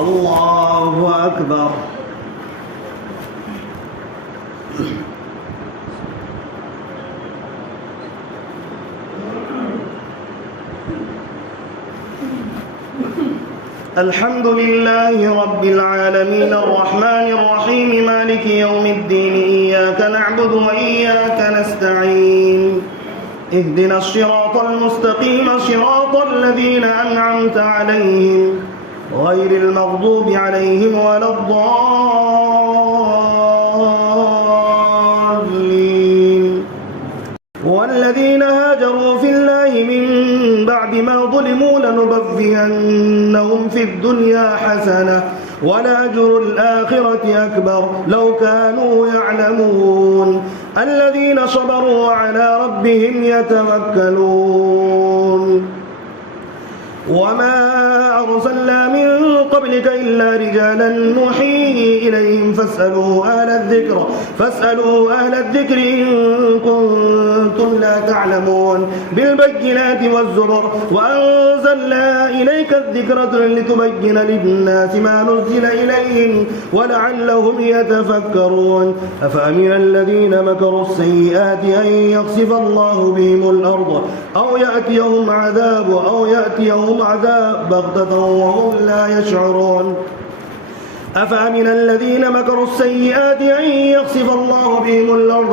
الله أكبر. الحمد لله رب العالمين الرحمن الرحيم مالك يوم الدين إياك نعبد وإياك نستعين اهدنا الصراط المستقيم صراط الذين أنعمت عليهم غير المغضوب عليهم ولا الضالين. والذين هاجروا في الله من بعد ما ظلموا لنبوئنهم في الدنيا حسنة ولأجر الآخرة أكبر لو كانوا يعلمون. الذين صبروا وعلى ربهم يتوكلون. وما أرسلنا من قبلك إلا رجالا نوحي إليهم فاسألوا أهل الذكر إن كنتم لا تعلمون. بالبينات والزبر وأنزلنا إليك الذكر لتبين للناس ما نزل إليهم ولعلهم يتفكرون. أفأمن الذين مكروا السيئات أن يخسف الله بهم الأرض أو يأتيهم عذاب بغتة وهم لا يشعرون. أفأمن الذين مكروا السيئات أن يخسف الله بهم الأرض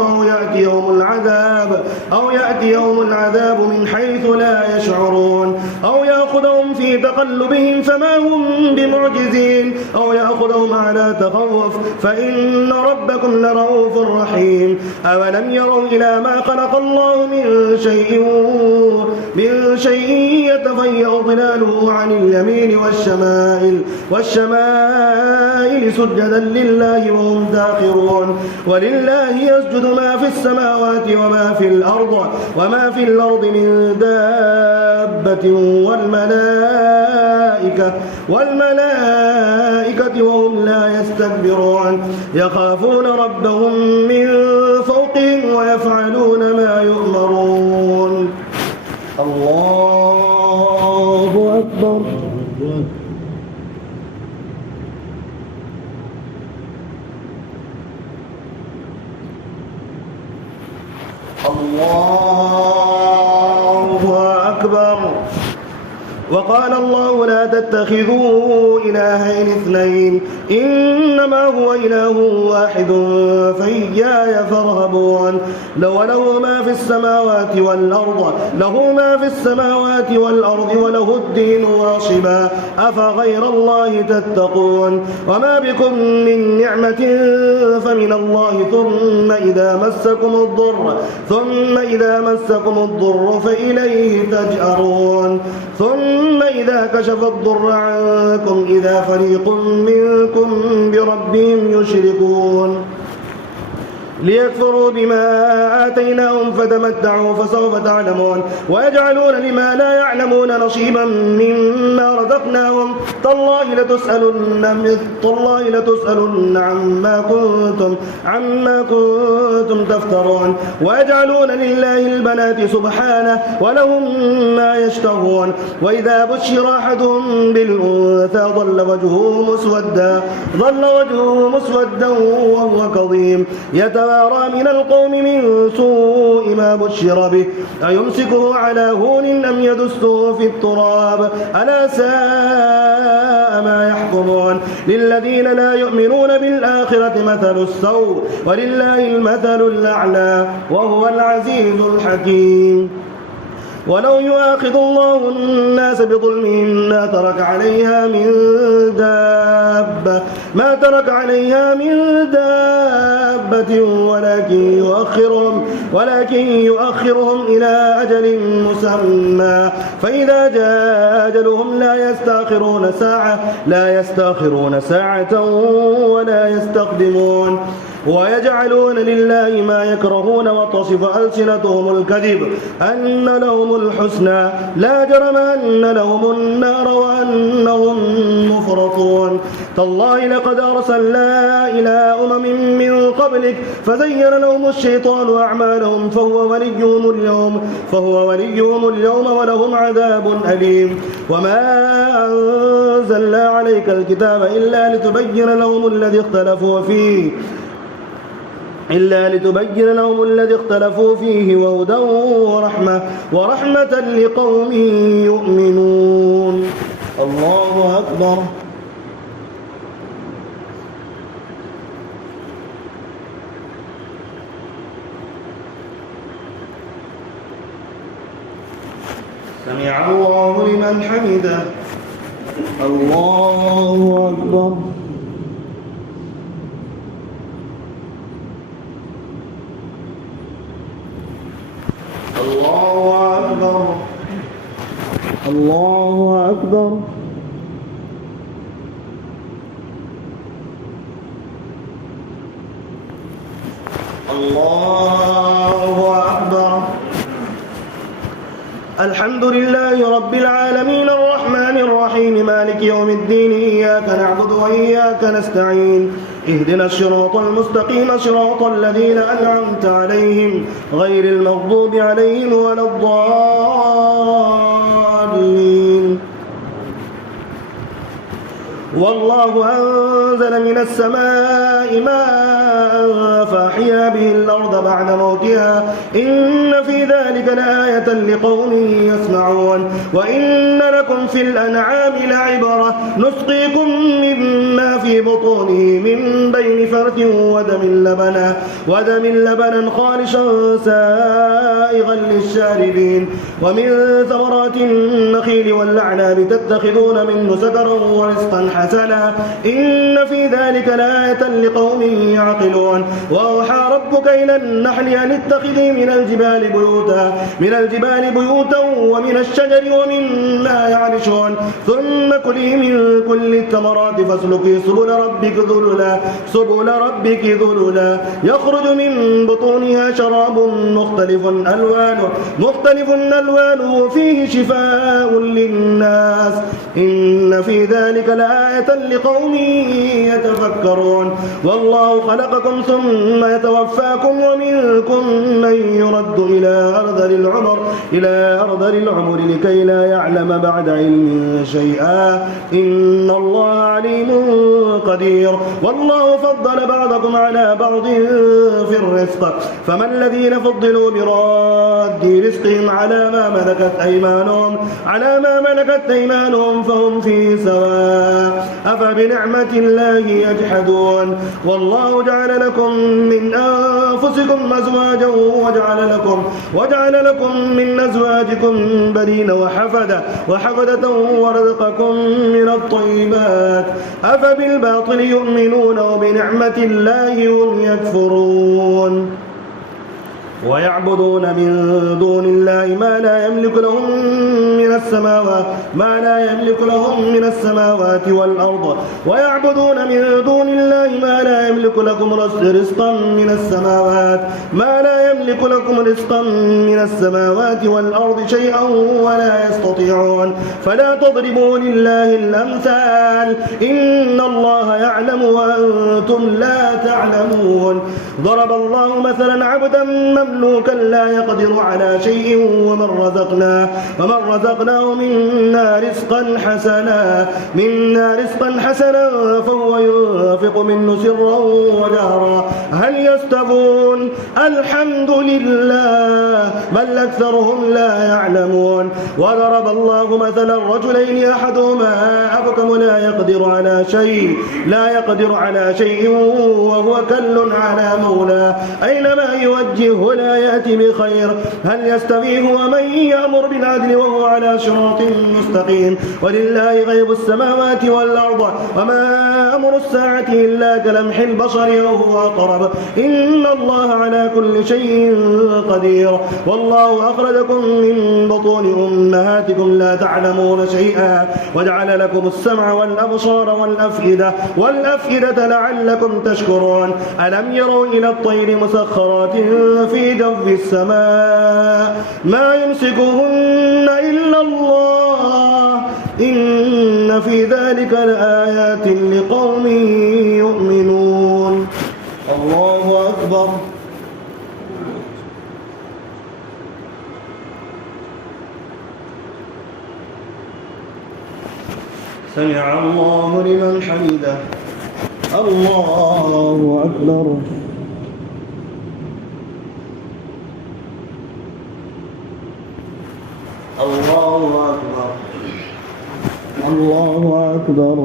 أو يأتيهم العذاب من حيث لا يشعرون أو يأخذهم في تقلبهم فما هم بمعجزين أو يأخذهم على تخوف فإن ربكم لرؤوف رحيم. أولم يروا إلى ما خلق الله من شيء يتفيأ ظلاله عن اليمين والشمائل سجدا لله وهم داخرون. ولله يسجد ما في السماوات وما في الأرض من دابة والملائكة وهم لا يستكبرون. يخافون ربهم من فوقهم ويفعلون ما يؤمرون. الله أكبر. الله أكبر. وقال الله لا تتخذوا إلهين اثنين إنما هو إله واحد فإياي فارهبون. له ما في السماوات والأرض وله الدين واصبا أفغير الله تتقون. وما بكم من نعمة فمن الله ثم إذا مسكم الضر فإليه تجأرون. ثم إذا كشف الضر عنكم إذا فريق منكم بربهم يشركون. ليكفروا بما آتيناهم فتمتعوا فسوف تعلمون. ويجعلون لما لا يعلمون نصيبا مما رزقناهم تالله لتسألن عما كنتم تفترون. ويجعلون لله البنات سبحانه ولهم ما يشتهون. وإذا بشر أحدهم بالأنثى ظل وجهه مسودا وهو كظيم يتوارى من القوم من سوء ما بشر به أيمسكه على هون أم يدسه في التراب ألا ساء ما يحكمون. للذين لا يؤمنون بالآخرة مثل السوء ولله المثل الأعلى وهو العزيز الحكيم. ولو يؤاخذ الله الناس بظلمهم ما ترك عليها من دابة ولكن يؤخرهم إلى أجل مسمى فإذا جاء أجلهم لا يستأخرون ساعة ولا يستقدمون. ويجعلون لله ما يكرهون وتصف ألسنتهم الكذب أن لهم الحسنى لا جرم أن لهم النار وأنهم مفرطون تالله لقد أرسلنا إلى أمم من قبلك فزين لهم الشيطان أعمالهم فهو وليهم اليوم ولهم عذاب أليم وما أنزلنا عليك الكتاب إلا لتبين لهم الذي اختلفوا فيه وهدى ورحمة لقوم يؤمنون. الله أكبر. سمع الله لمن حمده. الله أكبر. الله أكبر. الله أكبر. الله أكبر. الحمد لله رب العالمين الرحمن الرحيم مالك يوم الدين إياك نعبد وإياك نستعين اهدنا الصراط المستقيم صراط الذين أنعمت عليهم غير المغضوب عليهم ولا الضالين. والله أنزل من السماء ماء فأحيا به الأرض بعد موتها إن في ذلك لآية لقوم يسمعون. وإن لكم في الأنعام لعبرة نسقيكم مما في بطونه من بين فرث ودم لبنا خالصا سائغا للشاربين ومن ثمرات النخيل والأعناب تتخذون منه سكرا ورزقا حسنا إن في ذلك لآية لقوم يعقلون. وأوحى ربك إلى النحل أن اتخذي من الجبال بيوتا ومن الشجر ومما يعرشون ثم كلي من كل الثمرات فاسلكي سبل ربك ذللا يخرج من بطونها شراب مختلف ألوانه فيه شفاء للناس إن في ذلك لآية لقوم يتفكرون. والله خلقكم ثم يتوفاكم ومنكم من يرد إلى أرذل العمر لكي لا يعلم بعد علم شيئا إن الله عليم قدير. والله فضل بعضكم على بعض في الرزق فما الذين فضلوا براد رزقهم على ما ملكت أيمانهم فهم فيه سواء أفبنعمة الله يجحدون. والله جعل لكم من أنفسكم أزواجا وجعل لكم من أزواجكم بنين وحفدة ورزقكم من الطيبات أفبالباطل يؤمنون وبنعمة الله هم يكفرون. ويعبدون من دون الله ما لا يملك لهم من السماوات والأرض ويعبدون من دون الله ما لا يملك لكم رزقا من السماوات والأرض شيئا ولا يستطيعون. فلا تضربوا لله الأمثال إن الله يعلم وأنتم لا تعلمون. ضرب الله مثلا عبدا مملوكا لا يقدر على شيء ومن رزقناه منا رزقا حسنا فهو ينفق منه سرا وجهرا هل يستوون الحمد لله بل أكثرهم لا يعلمون. وضرب الله مثلا رجلين أحدهما أبكم لا يقدر على شيء وهو كل على مولاه أينما يوجهه لا يأتي بخير هل يستوي هو من يأمر بالعدل وهو على صراط مستقيم. ولله غيب السماوات والأرض وما أمر الساعة إلا كلمح البصر أو هو أقرب إن الله على كل شيء قدير والله أخرجكم من بطون أمهاتكم لا تعلمون شيئا وجعل لكم السمع والأبصار والأفئدة لعلكم تشكرون ألم يروا إلى الطير مسخرات في جو السماء ما يمسكهن إلا الله إن في ذلك لآيات لقوم يؤمنون. الله أكبر. سمع الله لمن حمده. الله أكبر. الله أكبر. الله أكبر.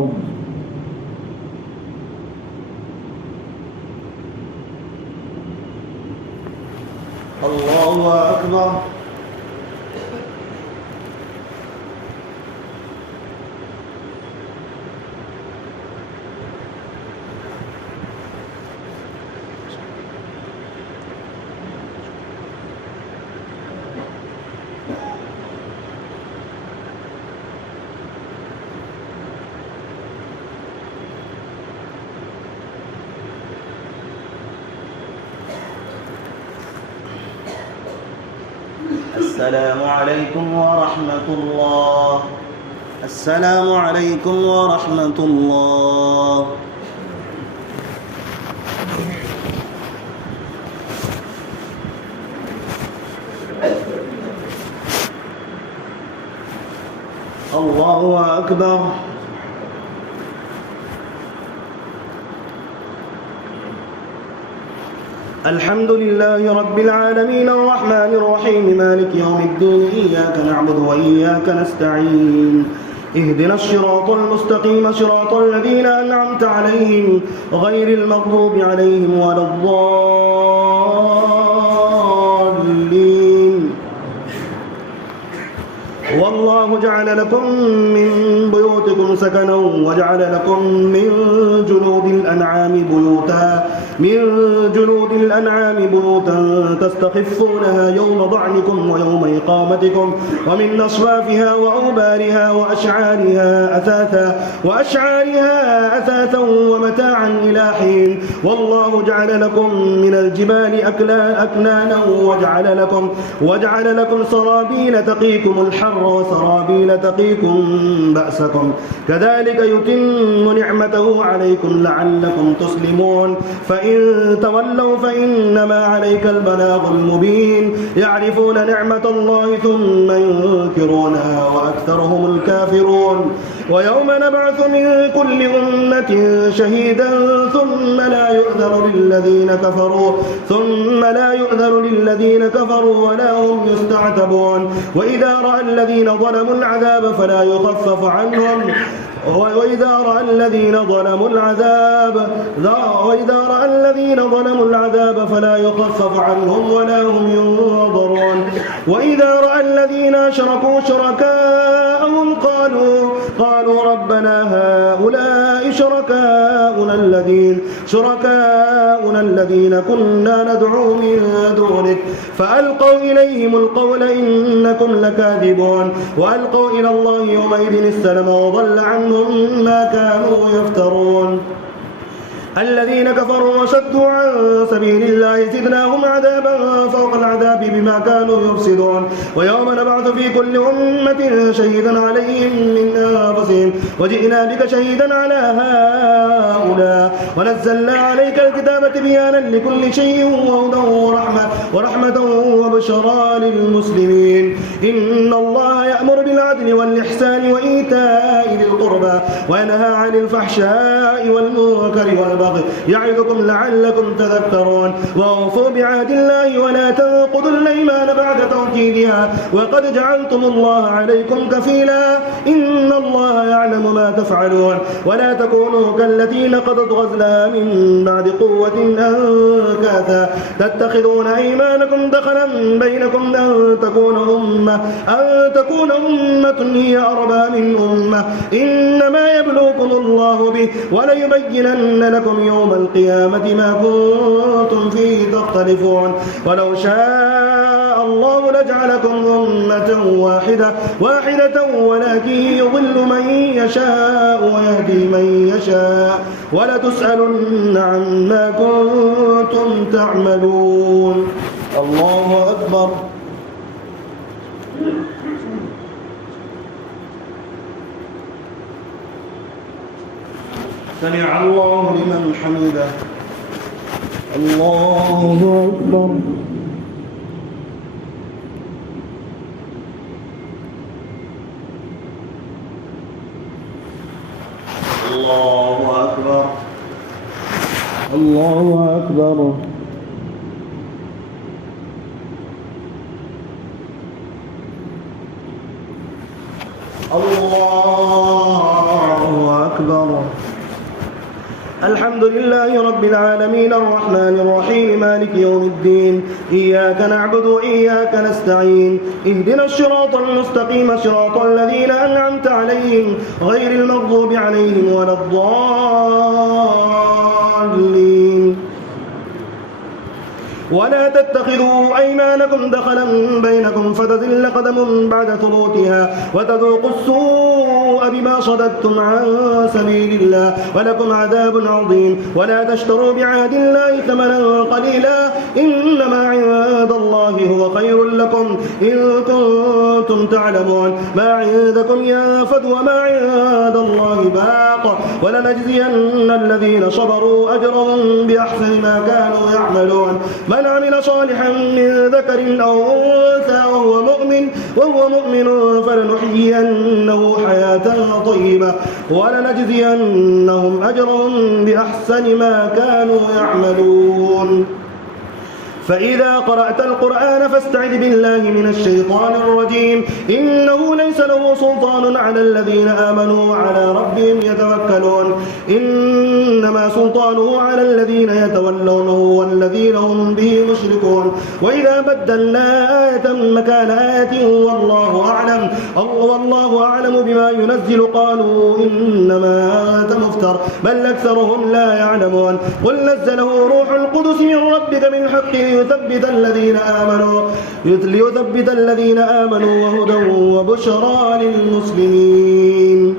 الله أكبر. السلام عليكم ورحمة الله. السلام عليكم ورحمة الله. الله أكبر. الحمد لله رب العالمين الرحمن الرحيم مالك يوم الدين إياك نعبد وإياك نستعين اهدنا الصراط المستقيم صراط الذين أنعمت عليهم غير المغضوب عليهم ولا الضالين. والله جعل لكم من بيوتكم سكنا وجعل لكم من جلود الأنعام بيوتا تستخفونها يوم ضعنكم ويوم إقامتكم ومن أصوافها وأوبارها وأشعارها أثاثا ومتاعا إلى حين. والله جعل لكم من الجبال أكنانا وجعل لكم سرابيل تقيكم الحر وسرابيل تقيكم بأسكم كذلك يتم نعمته عليكم لعلكم تسلمون. فإن تولوا فإنما عليك البلاغ المبين. يعرفون نعمة الله ثم ينكرونها وأكثرهم الكافرون. ويوم نبعث من كل أمة شهيدا ثم لا يؤذن للذين كفروا ولا هم يستعتبون. وإذا رأى الذين ظلموا العذاب فلا يخفف عنهم ولا هم ينظرون. وإذا رأى الذين أشركوا شركاءهم قالوا ربنا هؤلاء شركاؤنا الذين كنا ندعو من دونك فألقوا إليهم القول إنكم لكاذبون. وألقوا إلى الله يومئذ السلم وضل عنهم ما كانوا يفترون. الذين كفروا وصدوا عن سبيل الله زدناهم عذابا فوق العذاب بما كانوا يفسدون. ويوم نبعث في كل أمة شهيدا عليهم من أنفسهم وجئنا بك شهيدا على هؤلاء ونزلنا عليك الكتاب تبيانا لكل شيء وهدى ورحمة وبشرى للمسلمين. إن الله يأمر بالعدل والإحسان وإيتاء ذي القربى وينهى عن الفحشاء والمنكر والبغي والبغي يعظكم لعلكم تذكرون وأوفوا بعهد الله ولا تنقضوا الأيمان بعد توكيدها وقد جعلتم الله عليكم كفيلا إن الله يعلم ما تفعلون ولا تكونوا كالتي نقضت غزلها من بعد قوة أنكاثا تتخذون أيمانكم دخلا بينكم أن تكون أمة هي أربى من أمة إنما يبلوكم الله به وليبينن لكم يوم القيامة ما كنتم فيه تختلفون ولو شاء الله لجعلكم أمة واحدة ولكن يضل من يشاء ويهدي من يشاء ولتسألن عما كنتم تعملون. الله أكبر. سمع الله لمن حمده. الله أكبر. الله أكبر. الله أكبر. الله أكبر. الحمد لله رب العالمين الرحمن الرحيم مالك يوم الدين إياك نعبد وإياك نستعين اهدنا الصراط المستقيم صراط الذين أنعمت عليهم غير المغضوب عليهم ولا الضالين. ولا تتخذوا أيمانكم دخلا بينكم فتزل قدم بعد ثبوتها وتذوقوا السوء بما صددتم عن سبيل الله ولكم عذاب عظيم. ولا تشتروا بعهد الله ثمنا قليلا إنما عند الله هو خير لكم إن كنتم تعلمون. ما عندكم ينفد وما عند الله باق ولنجزين الذين صبروا أجرهم بأحسن ما كانوا يعملون. من عمل صالحا من ذكر أو أنثى وهو مؤمن فلنحيينه حياة طيبة ولنجزينهم أجرهم بأحسن ما كانوا يعملون. فإذا قرأت القرآن فاستعذ بالله من الشيطان الرجيم إنه ليس له سلطان على الذين آمنوا وعلى ربهم يتوكلون إنما سلطانه على الذين يتولونه والذين هم به مشركون. وإذا بدلنا آية مكان آية والله أعلم بما ينزل قالوا إنما أنت مفتر بل أكثرهم لا يعلمون. قل نزله روح القدس من ربك بالحق ليثبت الذين آمنوا وهدى وبشرى للمسلمين.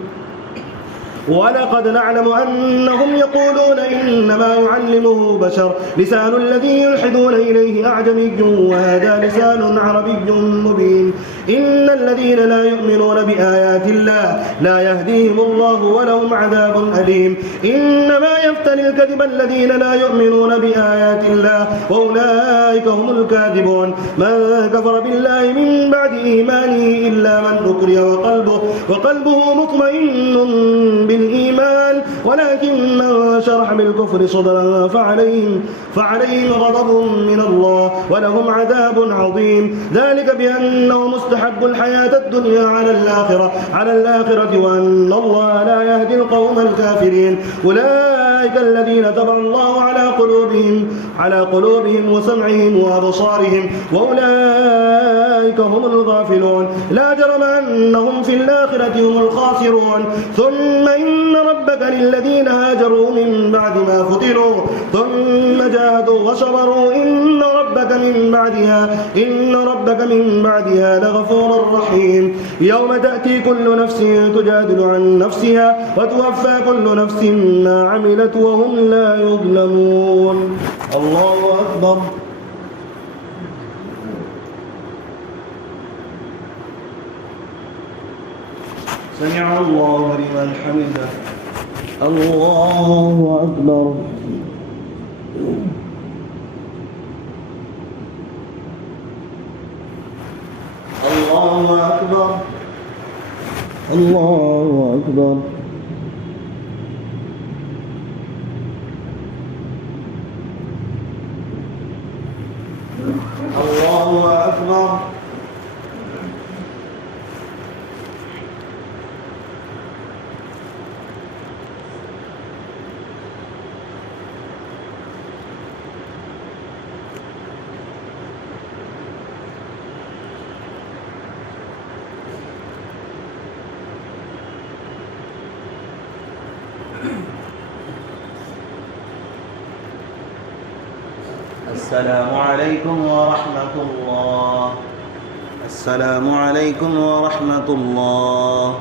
ولقد نعلم أنهم يقولون إنما يعلمه بشر لسان الذي يلحدون إليه أعجمي وهذا لسان عربي مبين. إن الذين لا يؤمنون بآيات الله لا يهديهم الله ولهم عذاب أليم. إنما يفتري الكذب الذين لا يؤمنون بآيات الله وأولئك هم الكاذبون. من كفر بالله من بعد إيمانه إلا من أكره وقلبه مطمئن بالإيمان ولكن من شرح بالكفر صدرا فعليهم غضب من الله ولهم عذاب عظيم. ذلك بأنه مستحب الحياة الدنيا على الآخرة وأن الله لا يهدي القوم الكافرين. أولئك الذين طبع الله على قلوبهم وسمعهم وأبصارهم وأولئك هم الغافلون. لا جرم أنهم في الآخرة هم الخاسرون. ثم إن ربك للذين هاجروا من بعد ما فتنوا ثم جاهدوا وصبروا إن ربك من بعدها لغفور رحيم. يوم تأتي كل نفس تجادل عن نفسها وتوفى كل نفس ما عملت وهم لا يظلمون. الله أكبر. سمع الله لمن حمده. الله أكبر. الله أكبر. الله أكبر. أكبر. السلام عليكم ورحمة الله. السلام عليكم ورحمة الله.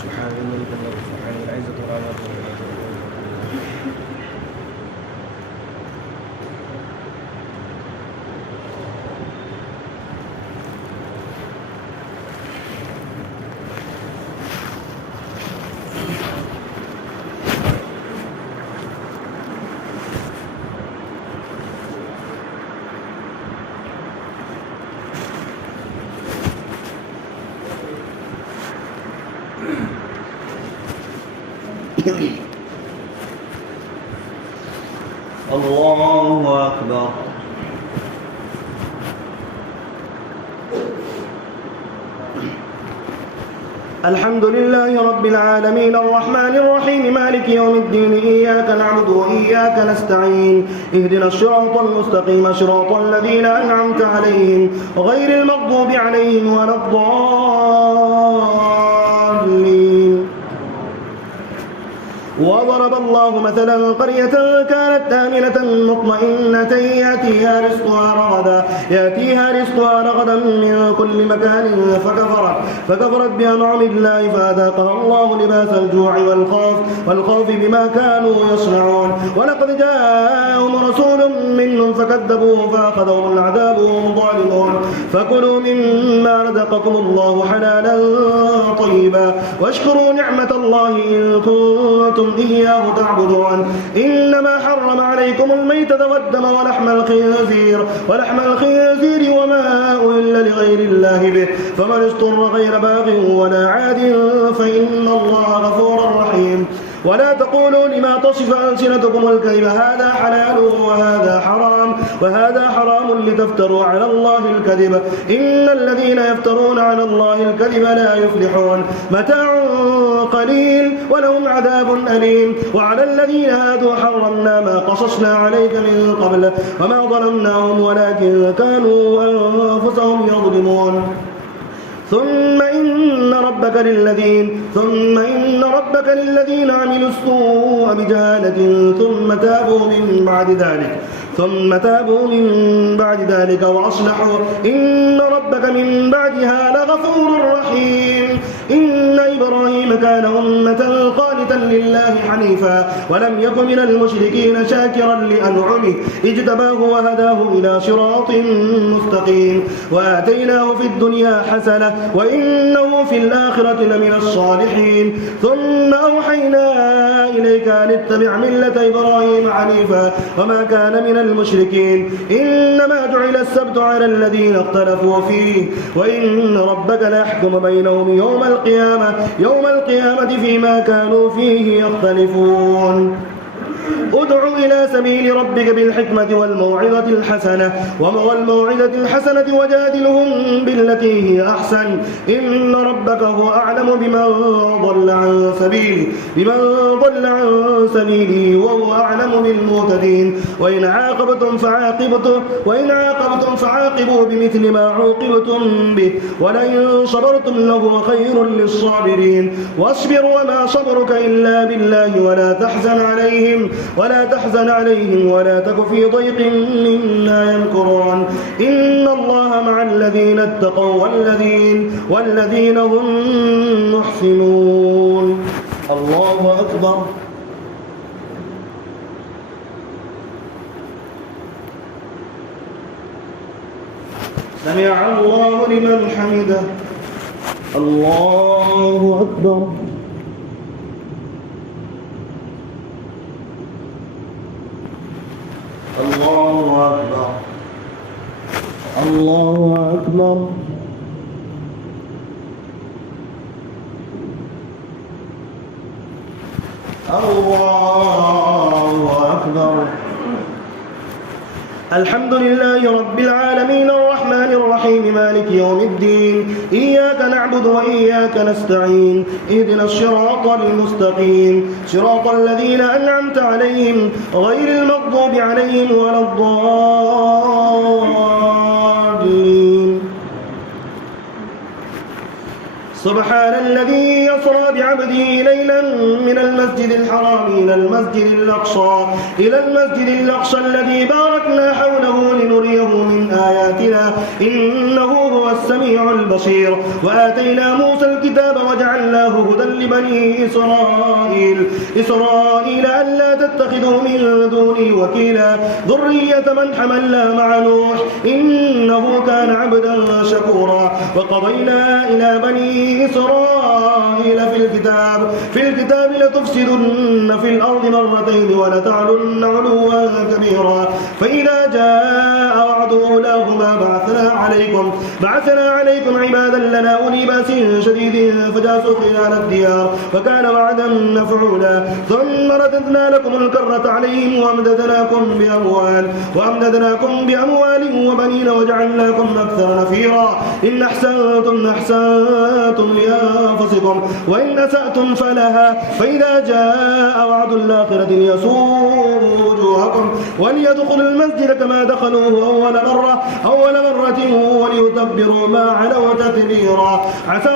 سبحان الملك سبحان العزة والعظمة. الله أكبر. الحمد لله رب العالمين الرحمن الرحيم مالك يوم الدين إياك نعبد وإياك نستعين اهدنا الصراط المستقيم صراط الذين أنعمت عليهم غير المغضوب عليهم ولا الضالين. وضرب الله مثلا قرية كانت آمنة مطمئنة يأتيها رزقها رغدا من كل مكان فكفرت بأنعم الله فأذاقها الله لباس الجوع والخوف بما كانوا يصنعون. ولقد جاءهم رسول منهم فكذبوه فأخذهم العذاب وهم ظالمون. فكلوا مما رزقكم الله حلالا طيبا واشكروا نعمة الله إن كنتم إياه تعبدون. إنما حرم عليكم الميتة والدم ولحم الخنزير وما أهل لغير الله به فمن اضطر غير باغ ولا عاد فإن الله غفور رحيم. ولا تقولوا لما تصف ألسنتكم الكذب هذا حلال وهذا حرام لتفتروا على الله الكذب إن الذين يفترون على الله الكذب لا يفلحون. متاع قليل ولهم عذاب أليم. وعلى الذين هادوا حرمنا ما قصصنا عليك من قبل وما ظلمناهم ولكن كانوا أنفسهم يظلمون. ثم إن ربك للذين عملوا السوء بجهالة ثم تابوا من بعد ذلك وأصلحوا إن ربك من بعدها لغفور رحيم. إن إبراهيم كان أمة قانتا لله حنيفا ولم يكن من المشركين شاكرا لأنعمه اجتباه وهداه إلى صراط مستقيم. وآتيناه في الدنيا حسنة وإنه في الآخرة لمن الصالحين. ثم أوحينا إليك أن اتبع ملة إبراهيم حنيفا وما كان من المشركين. إنما جعل السبت على الذين اختلفوا فيه وإن ربك ليحكم بينهم يوم القيامة فيما كانوا فيه يختلفون. ادع إلى سبيل ربك بالحكمة والموعظة الحسنة وجادلهم بالتي هي أحسن إن ربك هو أعلم بمن ضل عن سبيله وهو أعلم بالمهتدين. وإن عاقبتم فعاقبوا بمثل ما عوقبتم به ولئن صبرتم لهو خير للصابرين. واصبر وما صبرك إلا بالله ولا تحزن عليهم ولا تك في ضيق مما يمكرون. إن الله مع الذين اتقوا والذين هم محسنون. الله أكبر. سمع الله لمن حمده. الله أكبر. الله أكبر. الله أكبر. الله أكبر. الحمد لله رب العالمين الرحمن الرحيم مالك يوم الدين إياك نعبد وإياك نستعين اهدنا الصراط المستقيم صراط الذين أنعمت عليهم غير المغضوب عليهم ولا الضالين سبحان الذي يسرى بعبده ليلا من المسجد الحرام إلى المسجد الأقصى الذي باركنا حوله لنريه من آياتنا إنه هو السميع البصير وآتينا موسى الكتاب وجعلناه هدى لبني إسرائيل ألا تتخذوا من دوني وكيلا ذرية من حملنا مع نوح إنه كان عبدا شكورا وقضينا إلى بني إسرائيل في الكتاب لتفسدن في الأرض مرتين ولتعلن علوا كبيرا فإذا جاء وعد أولاهما بعثنا عليكم عبادا لنا أولي بأس شديد فجاسوا خلال الديار وكان وعدا مفعولا ثم رددنا لكم الكرة عليهم وأمددناكم بأموال وبنين وجعلناكم أكثر نفيرا إن أحسنتم لأنفسكم وإن أسأتم فلها فإذا جاء وعد الآخرة ليسوءوا وجوهكم وليدخلوا المسجد كما دخلوه أول مرة وليتبروا ما علوا تتبيرا عسى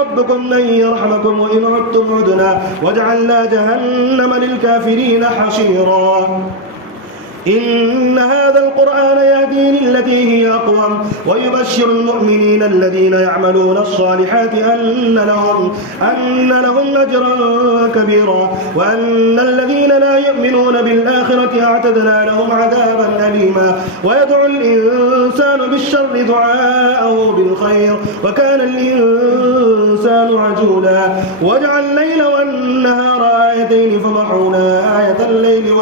ربكم أن يرحمكم وإن عدتم عدنا وجعلنا جهنم للكافرين حصيرا إن هذا القرآن يهدي للتي هي أقوم ويبشر المؤمنين الذين يعملون الصالحات أن لهم أجرا كبيرا وأن الذين لا يؤمنون بالآخرة أعتدنا لهم عذابا أليما ويدعو الإنسان بالشر دعاءه بالخير وكان الإنسان عجولا وجعل الليل والنهار آيتين فمحونا آية الليل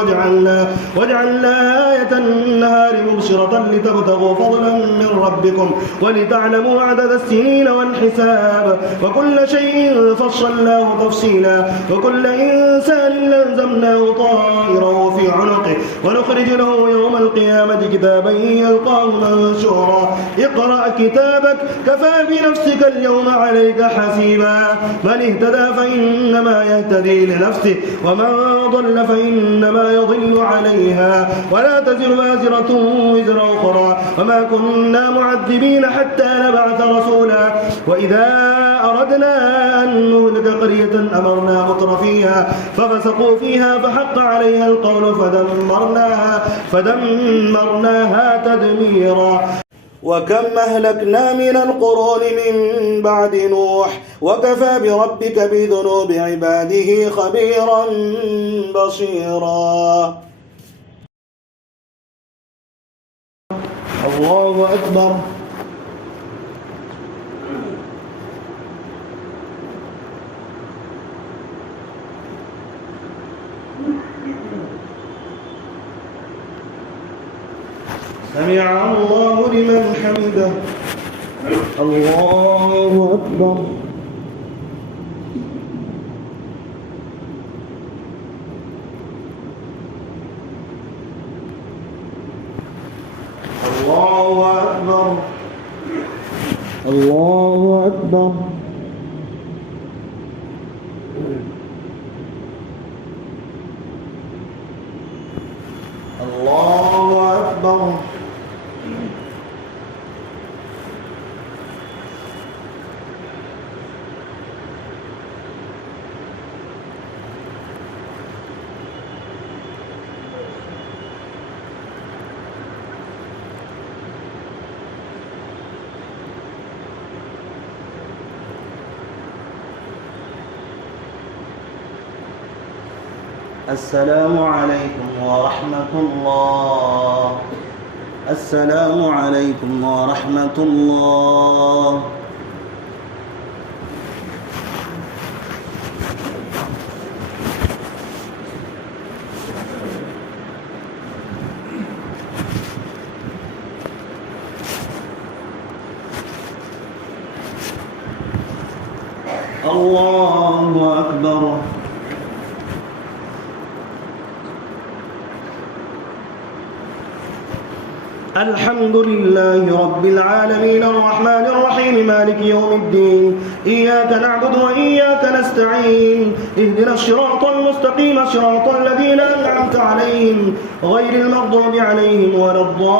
وجعلنا آية النهار مبصرة لتبتغوا فضلا من ربكم ولتعلموا عدد السنين والحساب وكل شيء فصلناه تفصيلا وكل إنسان لزمناه طائره في عنقه ونخرج له يوم القيامة كتابا يلقاه منشورا اقرأ كتابك كفى بنفسك اليوم عليك حسيبا من اهتدى فإنما يهتدي لنفسه ومن ضل فإنما يضل عليها ولا تزر وازرة وزر أخرى وما كنا معذبين حتى نبعث رسولا وإذا أردنا أن نهلك قرية أمرنا مترفيها ففسقوا فيها فحق عليها القول فدمرناها تدميرا وكم أهلكنا من القرون من بعد نوح وكفى بربك بذنوب عباده خبيرا بصيرا الله أكبر سمع الله لمن حمده الله أكبر الله أكبر الله أكبر الله أكبر السلام عليكم ورحمة الله. السلام عليكم ورحمة الله. الله أكبر. الحمد لله رب العالمين الرحمن الرحيم مالك يوم الدين إياك نعبد وإياك نستعين اهدنا الصراط المستقيم صراط الذين أنعمت عليهم غير المغضوب عليهم ولا الضالين.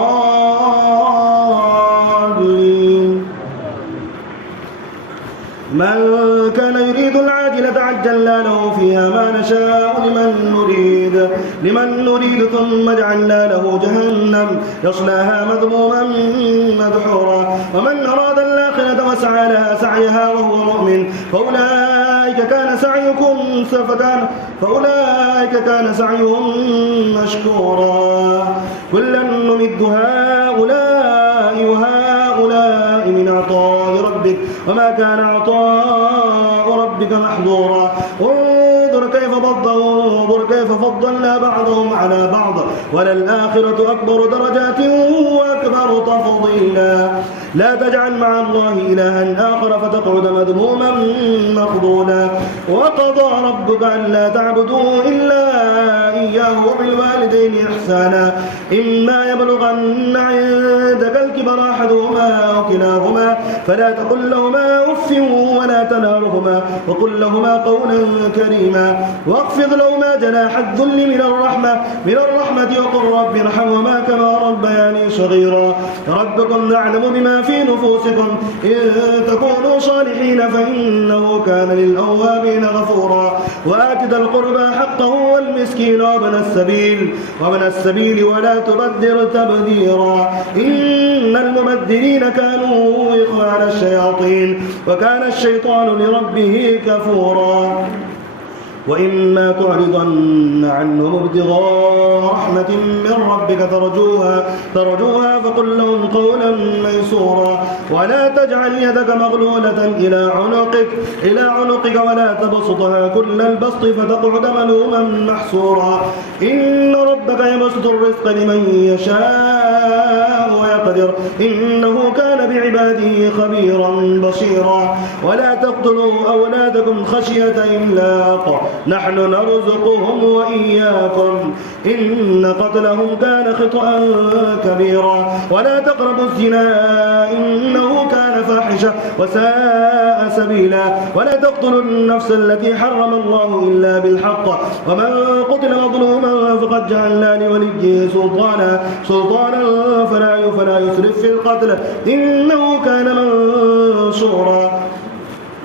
من كان يريد العاجلة عجلنا له فيها ما نشاء لمن نريد ثم جعلنا له جهنم يصلاها مذموما مدحورا ومن أراد الآخرة وسعى لها سعيها وهو مؤمن فأولئك كان سعيهم مشكورا. كلا نمد هؤلاء وهؤلاء من عطاء ربك وما كان عطاء ربك محظورا. انظر كيف فضلنا بعضهم على بعض وللآخرة أكبر درجات وأكبر تفضيلا. لا تجعل مع الله إلها آخر فتقعد مذموما مخذولا. وقضى ربك ألا تعبدوا إلا إياه وبالوالدين إحسانا إما يبلغن عندك الكبر أحدهما أو كلاهما فلا تقل لهما أف ولا تنهرهما وقل لهما قولا كريما واخفض لهما جناح الذل من الرحمة وقل رب ارحمهما كما ربياني صغيرا. ربكم أعلم بما في نفوسكم إن تكونوا صالحين فإنه كان للأوابين غفورا. وآت ذا القربى حقه والمسكين وابن السبيل ولا تبذر تبذيرا إن المبذرين كانوا إخوان الشياطين وكان الشيطان لربه كفورا. وإما تعرضن عنهم ابتغاء رحمة من ربك ترجوها فقل لهم قولا ميسورا. ولا تجعل يدك مغلولة إلى عنقك ولا تبسطها كل البسط فتقعد ملوما محسورا. إن ربك يبسط الرزق لمن يشاء ويقدر إنه كان بعباده خبيرا بصيرا. ولا تقتلوا أولادكم خشية إملاق نحن نرزقهم وإياكم إن قتلهم كان خطأ كبيرا. ولا تقربوا الزنا إنه كان فاحشة وساء سبيلا. ولا تقتلوا النفس التي حرم الله إلا بالحق ومن قتل مظلوما فقد جعلنا لوليه سلطانا فلا يسرف في القتل إنه كان منصورا.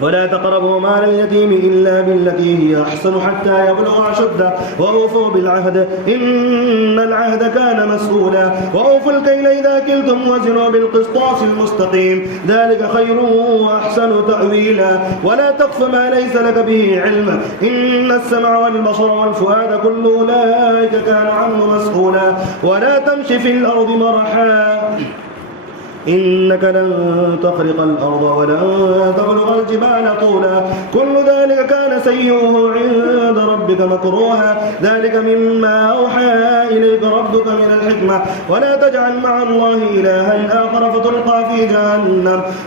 ولا تقربوا مال اليتيم إلا بالتي هي أحسن حتى يبلغ أشده وأوفوا بالعهد إن العهد كان مسؤولا. وأوفوا الكيل إذا كلتم وزنوا بالقسطاس المستقيم ذلك خير وأحسن تأويلا. ولا تقف ما ليس لك به علم إن السمع والبصر والفؤاد كل أولئك كان عنه مسؤولا. ولا تمش في الأرض مرحا إنك لن تخرق الأرض ولن تبلغ الجبال طولا كل ذلك كان سيئه عند ربك مكروها ذلك مما أوحى إليك ربك من الحكمة. ولا تجعل مع الله إلها آخر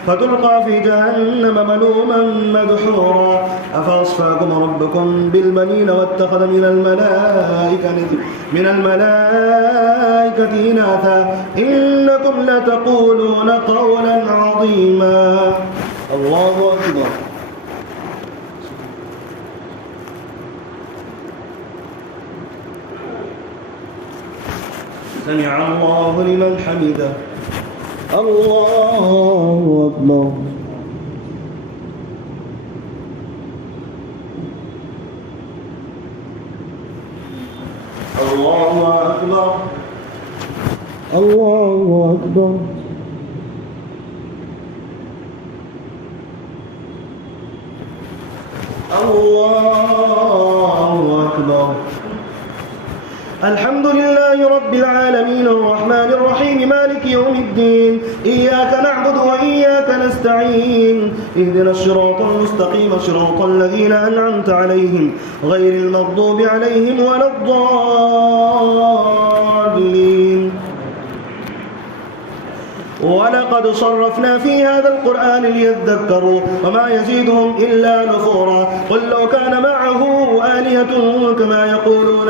فتلقى في جهنم ملوما مدحورا. أفأصفاكم ربكم بالبنين واتخذ من الملائكة إناثا إنكم لتقولون قولا عظيما. الله أكبر. سمع الله لمن حمده. الله أكبر. الله أكبر. الله أكبر. الله أكبر. الحمد لله رب العالمين الرحمن الرحيم مالك يوم الدين إياك نعبد وإياك نستعين اهدنا الصراط المستقيم صراط الذين أنعمت عليهم غير المغضوب عليهم ولا الضالين. ولقد صرفنا في هذا القرآن ليذكروا وما يزيدهم إلا نفورا. قل لو كان معه آلهة آلهة كما يقولون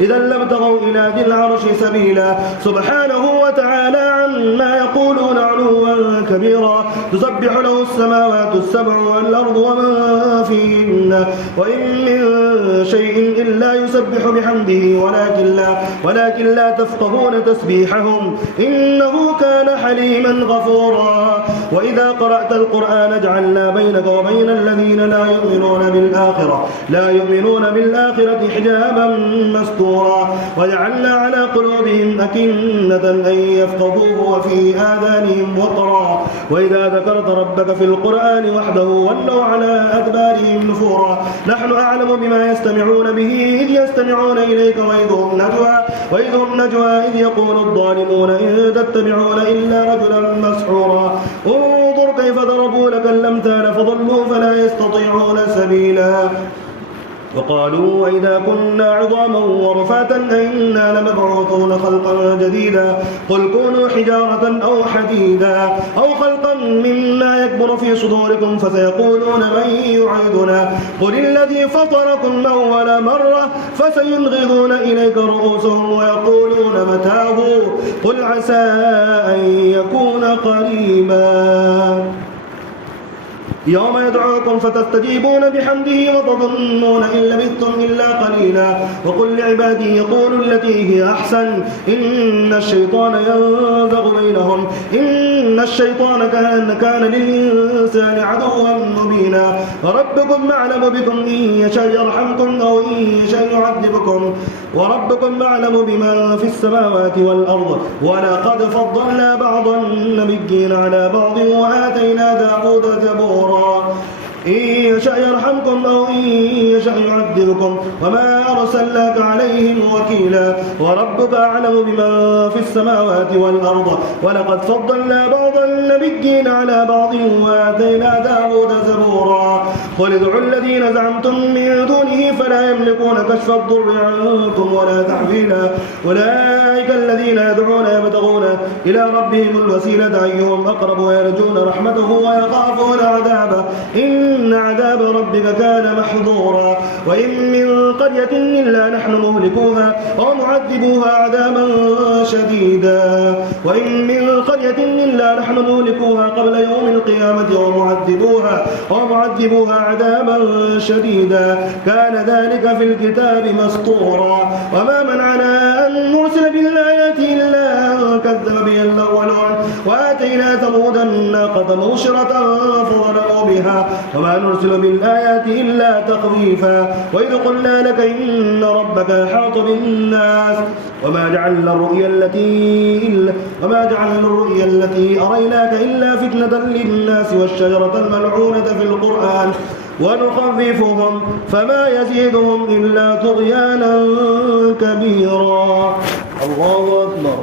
إذا لابتغوا إلى ذي العرش سبيلا سبحانه وتعالى عما يقولون علوا كبيرا تسبح له السماوات السبع والأرض ومن فيهن وإن من شيء إلا يسبح بحمده ولكن لا تفقهون تسبيحهم إنه كان حليما غفورا وإذا قرأت القرآن جعلنا بينك وبين الذين لا يؤمنون بالآخرة حجابا مستورا وجعلنا على قلوبهم أكنة أن يفقهوه وفي آذانهم وقرا وإذا ذكرت ربك في القرآن وحده ولوا على أدبارهم نفورا نحن أعلم بما يستمعون به إذ يستمعون إليك وإذ هم نجوى إذ يقول الظالمون إن تتبعون إلا رجلا مسحورا انظر كيف ضربوا لك الأمثال فضلوا فلا يستطيعون سبيلا وقالوا وإذا كنا عظاما ورفاتا أئنا لمبعوثون خلقا جديدا قل كونوا حجارة أو حديدا أو خلقا مما يكبر في صدوركم فسيقولون من يعيدنا قل الذي فطركم أول مرة فسينغضون إليك رؤوسهم ويقولون متاه قل عسى أن يكون قريبا يوم يدعوكم فتستجيبون بحمده وتظنون إن لبثتم إلا قليلا وقل لعبادي يقولوا التي هي أحسن إن الشيطان ينزغ بينهم إن الشيطان كان للإنسان عدوا مبينا وربكم أعلم بكم إن يشاء يرحمكم أو إن يشاء يعذبكم وربكم أعلم بمن في السماوات والأرض ولقد فضلنا بعض النبيين على بعض وآتينا داود زبورا إن يشاء يرحمكم أو إن يشاء يعذبكم وما أرسلناك عليهم وكيلا وربك أعلم بمن في السماوات والأرض ولقد فضلنا بعض النبيين على بعض وآتينا داود زبورا قل ادعوا الذين زعمتم من دونه فلا يملكون كشف الضر عنكم ولا تحويلا أولئك الذين يدعون يبتغون إلى ربهم الوسيلة أيهم أقرب ويرجون رحمته ويخافون عذابه إن عذاب ربك كان محظورا وإن من قرية إلا نحن مهلكوها ومعذبوها عذابا شديدا وإن من قرية إلا نحن مهلكوها قبل يوم القيامة ومعذبوها عذابا شديدا كان ذلك في الكتاب مسطورا وما منعنا أن نرسل بالآيات إلا أن كذب بها الأولون وآتينا ثمود الناقة مبشرة فظلموا بها وما نرسل بالآيات إلا تخويفا وإذ قلنا لك إن ربك أحاط بالناس وما جعلنا الرؤيا التي أريناك إلا فتنة للناس والشجرة الملعونة في القرآن ونخوفهم فما يزيدهم إلا طغيانا كبيرا الله أكبر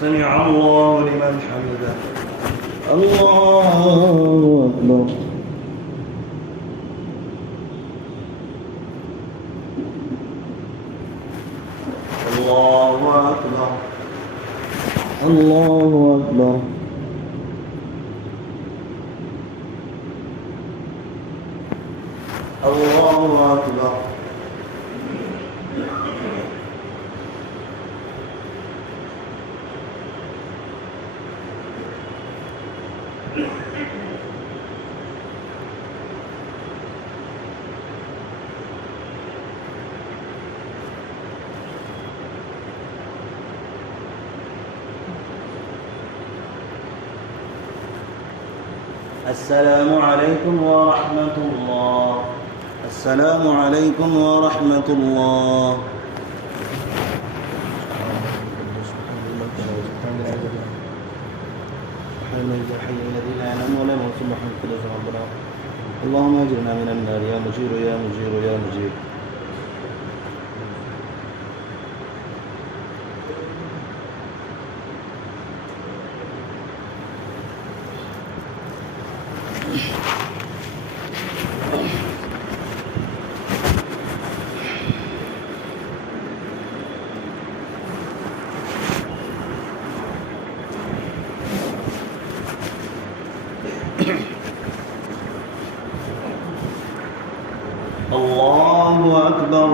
سمع الله لمن حمده الله أكبر الله أكبر الله أكبر الله أكبر السلام عليكم ورحمة الله السلام عليكم ورحمة الله الحي الذي لا ينام ولا يموت سبحانه القدوس ربنا اللهم اجرنا من النار يا مجير يا مجير يا مجير أكبر.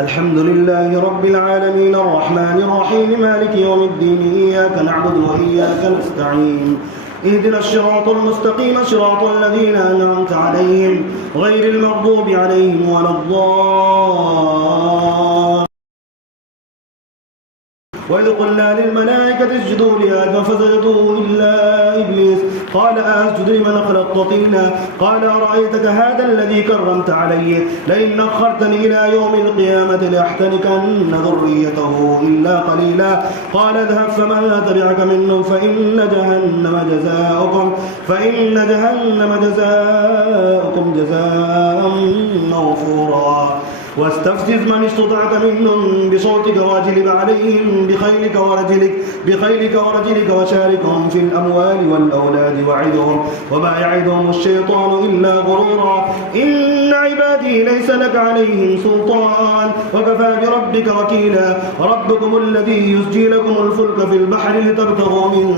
الحمد لله رب العالمين الرحمن الرحيم مالك يوم الدين إياك نعبد وإياك نستعين اهدنا الصراط المستقيم صراط الذين أنعمت عليهم غير المغضوب عليهم ولا الضالين. وإذ قلنا للملائكة اسجدوا لآدم فسجدوا إلا إبليس قال أسجد لمن خلقت طينا قال أرأيتك هذا الذي كرمت عليه لئن أخرتني إلى يوم القيامة لأحتنكن ذريته إلا قليلا قال اذهب فمن تبعك منهم فإن جهنم جزاؤكم جزاء موفورا. واستفزز من استطعت منهم بصوتك واجلب عليهم بخيلك ورجلك وشاركهم في الأموال والأولاد وعدهم وما يعدهم الشيطان إلا غرورا. إن عبادي ليس لك عليهم سلطان وكفى بربك وكيلا. ربكم الذي يسجي لكم الفلك في البحر لتبتغوا من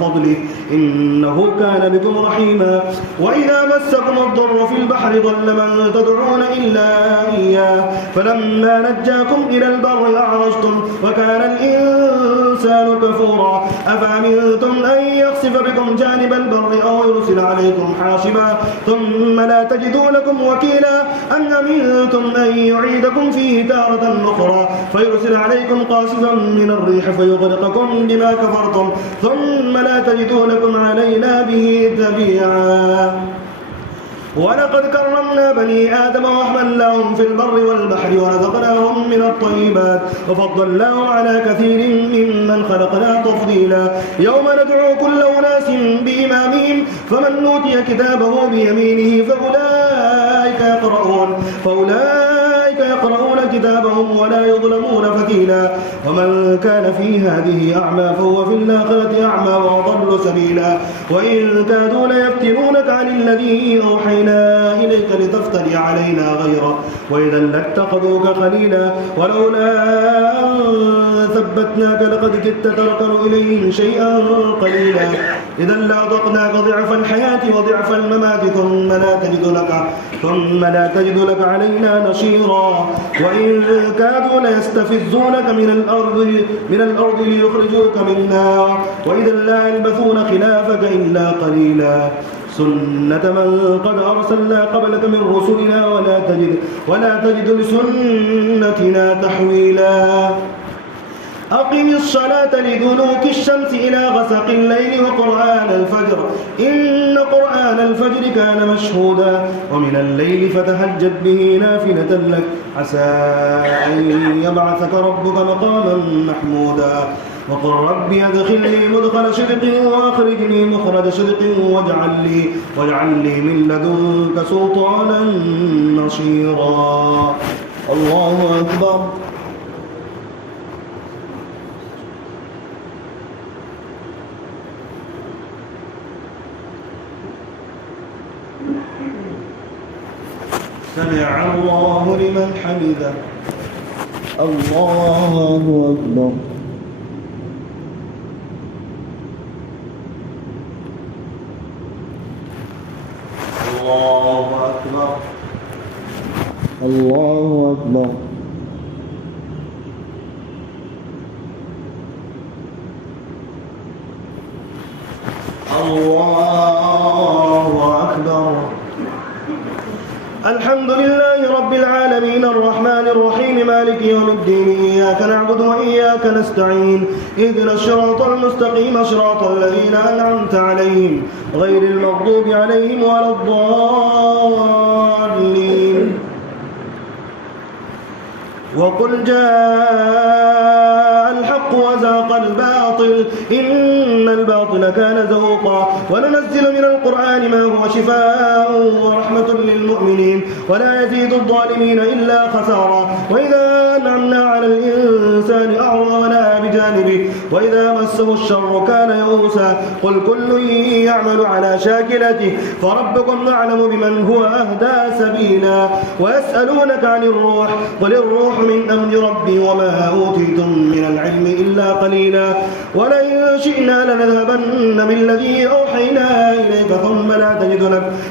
فضله إنه كان بكم رحيما. وإذا مسكم الضر في البحر ضل من تدعون إلا إياه فلما نجاكم إلى البر أعرجتم وكان الإنسان كفورا. أفأمنتم أن يخسف بكم جانب البر أو يرسل عليكم حاصبا ثم لا تجدوا لكم وكيلا. أم أمنتم أن يعيدكم فيه تارة أخرى فيرسل عليكم قاصفا من الريح فيغرقكم بما كفرتم ثم لا تجدوا لكم علينا به تبيعا. ولقد كرمنا بني آدم وحملناهم في البر والبحر ورزقناهم من الطيبات وفضلناهم على كثير ممن خلقنا تفضيلا. يوم ندعو كل أناس بإمامهم فمن أوتي كتابه بيمينه فأولئك يقرؤون كتابهم ولا يظلمون فتيلا. ومن كان في هذه أعمى فهو في الآخرة أعمى وأضل سبيلا. وإن كادوا ليفتنونك عن الذي أوحينا إليك لتفتري علينا غيره وإذا لاتخذوك خليلا. ولولا أن ثبتناك لقد كدت تركن إليهم شيئا قليلا. إذا لأذقناك ضعف الحياة وضعف الممات ثم لا تجد لك علينا نصيرا. وإن كادوا ليستفزونك من الأرض ليخرجوك منها وإذا لا يلبثون خلافك إلا قليلا. سنة من قد أرسلنا قبلك من رسلنا ولا تجد لسنتنا تحويلا. أقم الصلاة لدلوك الشمس إلى غسق الليل وقرآن الفجر إن قرآن الفجر كان مشهودا. ومن الليل فتهجد به نافلة لك عسى أن يبعثك ربك مقاما محمودا. وقل رب أدخلني مدخل صدق وأخرجني مخرج صدق واجعل لي من لدنك سلطانا نصيرا. الله أكبر. سمع الله لمن حمده. الله أكبر. الله أكبر. الله أكبر. الله أكبر. الحمد لله رب العالمين الرحمن الرحيم مالك يوم الدين إياك نعبد وإياك نستعين اهدنا الصراط المستقيم صراط الذين أنعمت عليهم غير المغضوب عليهم ولا الضالين. وقل جاء الحق وزهق الباطل إن الباطل كان زهوقا. وننزل من القرآن ما هو شفاء ورحمة للمؤمنين ولا يزيد الظالمين إلا خسارا. وإذا أنعمنا على الإنسان أعرض ونأى بجانبه وإذا مسه الشر كان يئوسا قل كل يعمل على شاكلته فربكم أعلم بمن هو أهدى سبيلا ويسألونك عن الروح قل الروح من أمر ربي وما أوتيتم من العلم إلا قليلا ولئن شئنا لنذهبن بالذي أوحينا إليك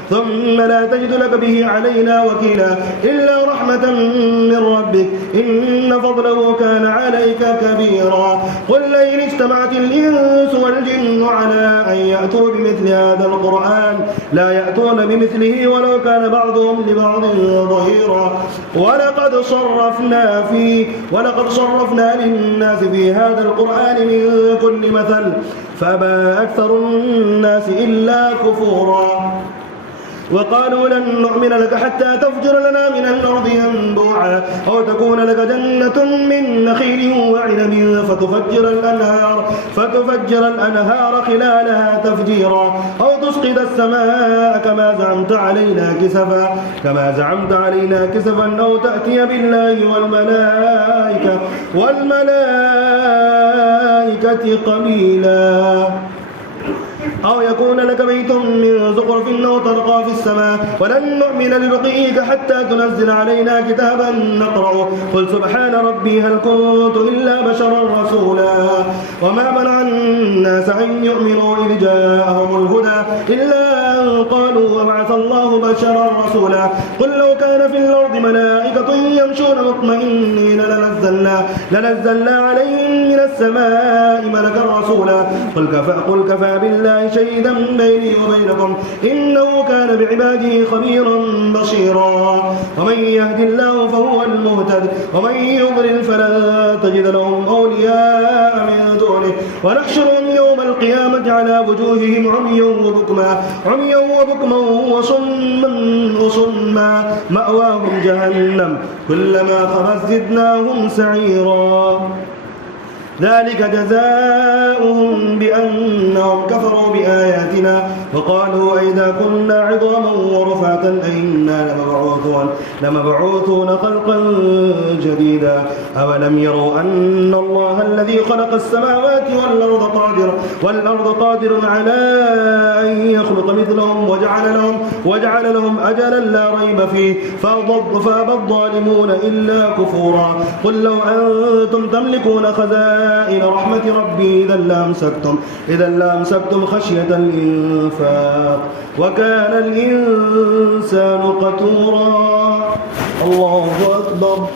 ثم لا تجد لك به علينا وكيلا إلا رحمة من ربك إن فضله كان عليك كبيرا قل لئن اجتمعت الإنس والجن على أن يأتوا بمثل هذا القرآن لا يأتون بمثله ولو كان بعضهم لبعض ظهيرا ولقد صرفنا للناس في هذا القرآن من كل مثل فأبى أكثر الناس إلا كفورا وقالوا لن نؤمن لك حتى تفجر لنا من الأرض ينبوعا أو تكون لك جنة من نخيل وعنب فتفجر الأنهار خلالها تفجيرا أو تسقط السماء كما زعمت علينا كسفا أو تأتي بالله والملائكة قبيلا أو يكون لك بيت من زخرف أو ترقى في السماء ولن نؤمن لرقيك حتى تنزل علينا كتابا نقرأه قل سبحان ربي هل كنت إلا بشرا رسولا وما منع الناس أن يؤمنوا إذ جاءهم الهدى إلا أن قالوا وبعث الله بشرا رسولا قل لو كان في الأرض ملائكة يمشون مطمئنين لنزلنا عليهم من السماء ملكا رسولا قل كفى بالله شهيدا بيني وبينكم إنه كان بعباده خبيرا بصيرا ومن يهد الله فهو المهتد ومن يضلل فلن تجد لهم أولياء من دونه ونحشرهم يوم القيامة على وجوههم عميا وبكما وصما مأواهم جهنم كلما خبت زدناهم سعيرا ذلك جزاؤهم بأنهم كفروا بآياتنا وقالوا أئذا كنا عظاما ورفاتا أئنا لمبعوثون خلقا جديدا أولم يروا أن الله الذي خلق السماوات والأرض قادر على أن يخلق مثلهم وجعل لهم أجلا لا ريب فيه فأبى الظالمون إلا كفورا قل لو أنتم تملكون خزائن رحمة ربي إذا لأمسكتم خشية الإنفاق وكان الإنسان قتورا الله أكبر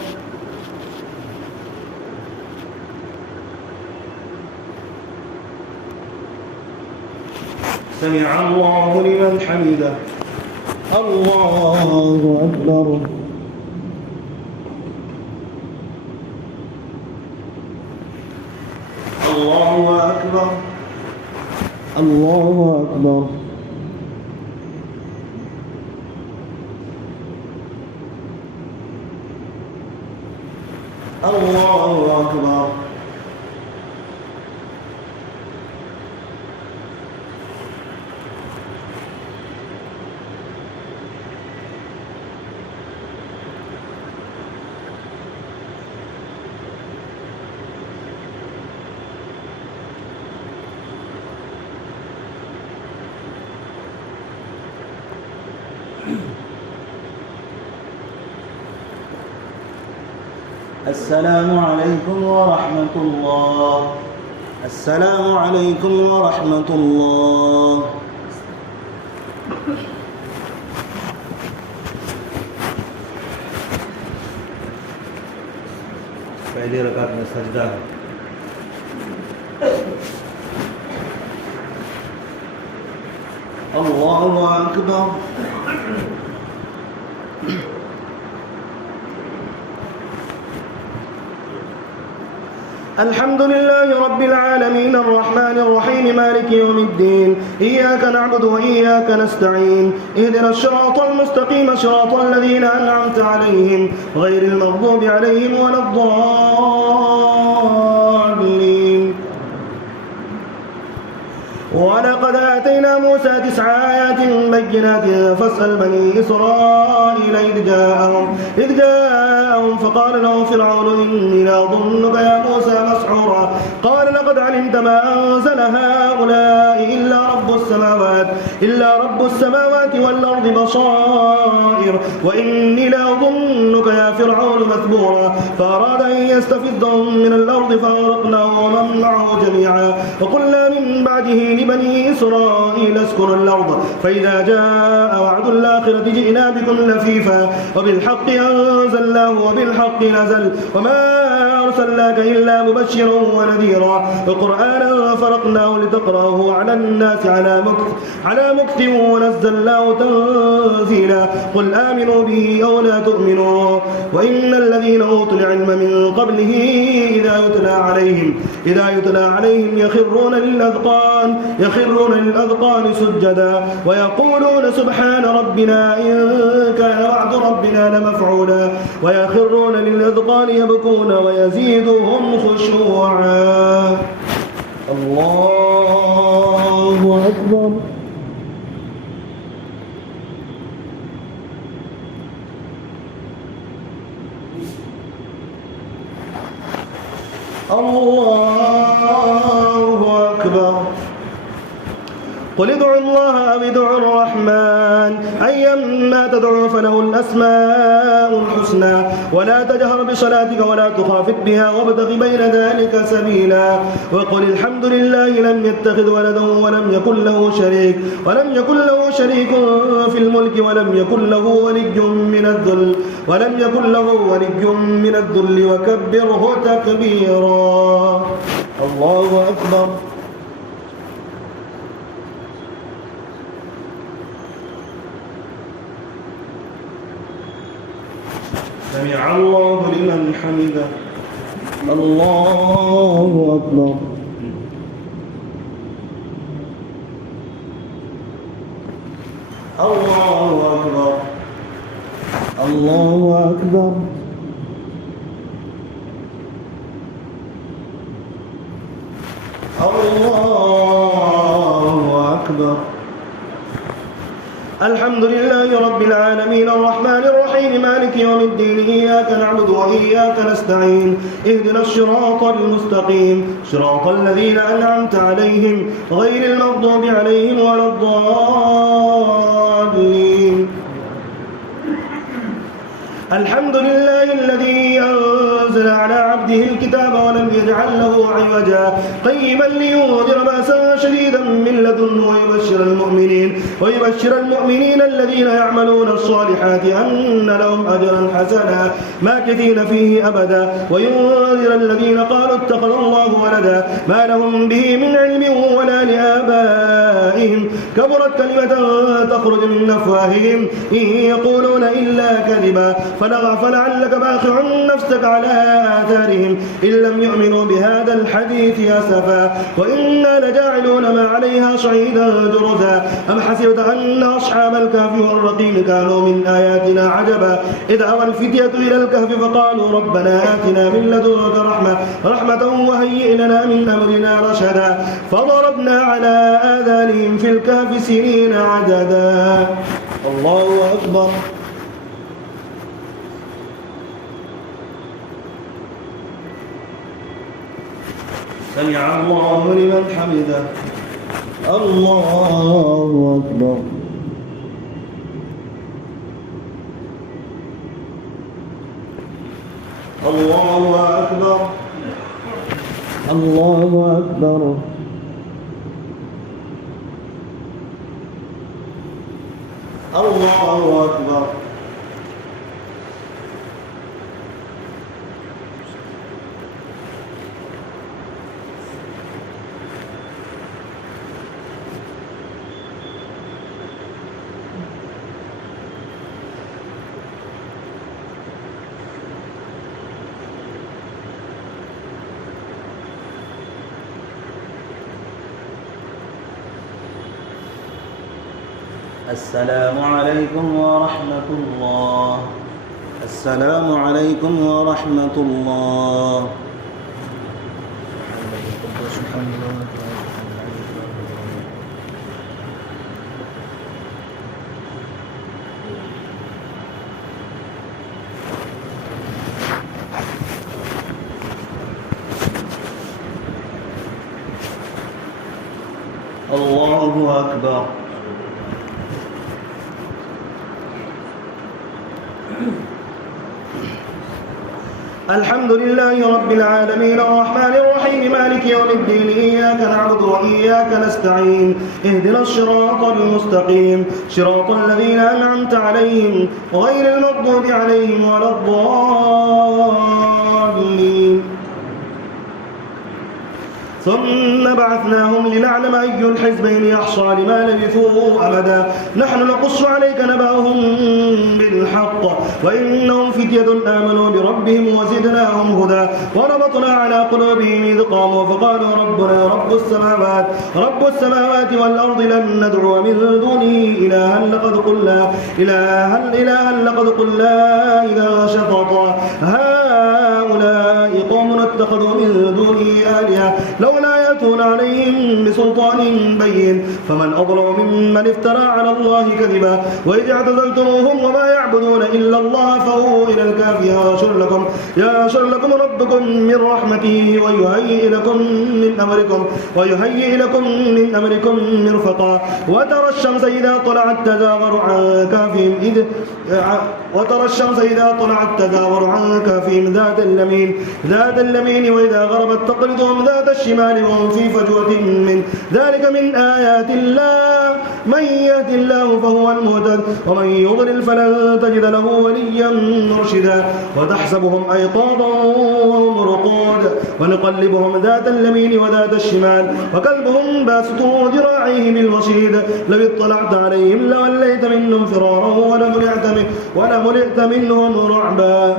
سمع الله لمن حمده الله أكبر الله أكبر الله أكبر الله أكبر السلام عليكم ورحمة الله. السلام عليكم ورحمة الله. पहली रकात में सजदा है. अल्लाहु अकबर. الحمد لله رب العالمين الرحمن الرحيم مالك يوم الدين إياك نعبد وإياك نستعين اهدنا الصراط المستقيم صراط الذين أنعمت عليهم غير المغضوب عليهم ولا الضالين ولقد آتينا موسى 9 آيات بينات فاسأل بني إسرائيل إذ جاءهم فقال له فرعون إني لأظنك يا موسى مسحورا قال لقد علمت ما أنزل هؤلاء إلا رب السماوات والأرض بصائر وإني لأظنك يا فرعون مثبورا فأراد أن يستفزهم من الأرض فأغرقناه ومن معه جميعا وقلنا من بعده لبني إسرائيل اسكنوا الأرض فإذا جاء وعد الآخرة جئنا بكم لفيفا وبالحق أنزلناه وبالحق نزل وما أرسلناك إلا مبشرا ونذيرا وقرآنا فرقناه لتقرأه على الناس على مكث ونزلناه تنزيلا قل آمنوا به أو لا تؤمنوا وإن الذين أوتوا العلم من قبله إذا يتلى عليهم يخرون للأذقان سجدا ويقولون سبحان ربنا إن كان وعد ربنا لمفعولا ويخرون للأذقان يبكون ويزيدهم خشوعا. الله أكبر. الله أكبر. قل ادعوا الله أو ادعوا الرحمن أيما تدعوا فله الأسماء الحسنى ولا تجهر بصلاتك ولا تخافت بها وابتغ بين ذلك سبيلا وقل الحمد لله لم يتخذ ولدا ولم يكن له شريك في الملك ولم يكن له ولي من الذل وكبره تكبيرا. الله أكبر. سمع الله لمن حمده. الله أكبر. الله أكبر. الله أكبر. الله أكبر. الحمد لله رب العالمين الرحمن الرحيم مالك يوم الدين إياك نعبد وإياك نستعين اهدنا الصراط المستقيم صراط الذين أنعمت عليهم غير المغضوب عليهم ولا الضالين. الحمد لله الذي أنزل على عبده الكتاب ولم يجعل له عوجا قيما لينذر بأسا شديدا من لدنه ويبشر المؤمنين الذين يعملون الصالحات أن لهم أجرا حسنا ماكثين فيه أبدا وينذر الذين قالوا اتخذ الله ولدا ما لهم به من علم ولا لآبائهم كبرت كلمة تخرج من أفواههم إن يقولون إلا كذبا فلعلك باخع نفسك على آثارهم إن لم يؤمنوا بهذا الحديث أسفا وإنا لجاعلون ما عليها صعيدا جرزا أم حسبت أن أصحاب الكهف والرقيم كانوا من آياتنا عجبا إذ أوى الفتية إلى الكهف فقالوا ربنا آتنا من لدنك رحمة وهيئ لنا من أمرنا رشدا فضربنا على آذانهم في الكهف سنين عددا. الله أكبر. سمع الله لمن حمده. الله أكبر. الله أكبر. الله أكبر. الله أكبر. السلام عليكم ورحمة الله. السلام عليكم ورحمة الله. الله أكبر. الحمد لله رب العالمين الرحمن الرحيم مالك يوم الدين إياك نعبد وإياك نستعين اهدنا الصراط المستقيم صراط الذين أنعمت عليهم غير المغضوب عليهم ولا الضالين. ثم بعثناهم لنعلم أي الحزبين أحصى لما لبثوا أمدا نحن نقص عليك نبأهم بالحق وإنهم فتية آمنوا بربهم وزدناهم هدى وربطنا على قلوبهم إذ قاموا فقالوا ربنا رب السماوات والأرض لن ندعو من دونه إلها لقد قلنا إذا شططا هؤلاء قوم اتخذوا من دونه آلهة لولا يأتون عليهم بسلطان بين فمن أظلم ممن افترى على الله كذبا وإذ اعتزلتموهم وما يعبدون إلا الله فهو إلى الكهف ينشر لكم ربكم من رحمته ويهيئ لكم من أمركم مرفقا وترى الشمس إذا طلعت تزاور عن كهفهم ذات اليمين وإذا غربت تقرضهم ذات الشمال وهم في فجوة من ذلك من آيات الله من يهد الله فهو المهتد ومن يضلل فلن تجد له وليا مرشدا وتحسبهم أيقاظا وهم رقود ونقلبهم ذات اليمين وذات الشمال وكلبهم باسط ذراعيه بالوصيد لو اطلعت عليهم لوليت منهم فرارا ولملئت منهم رعبا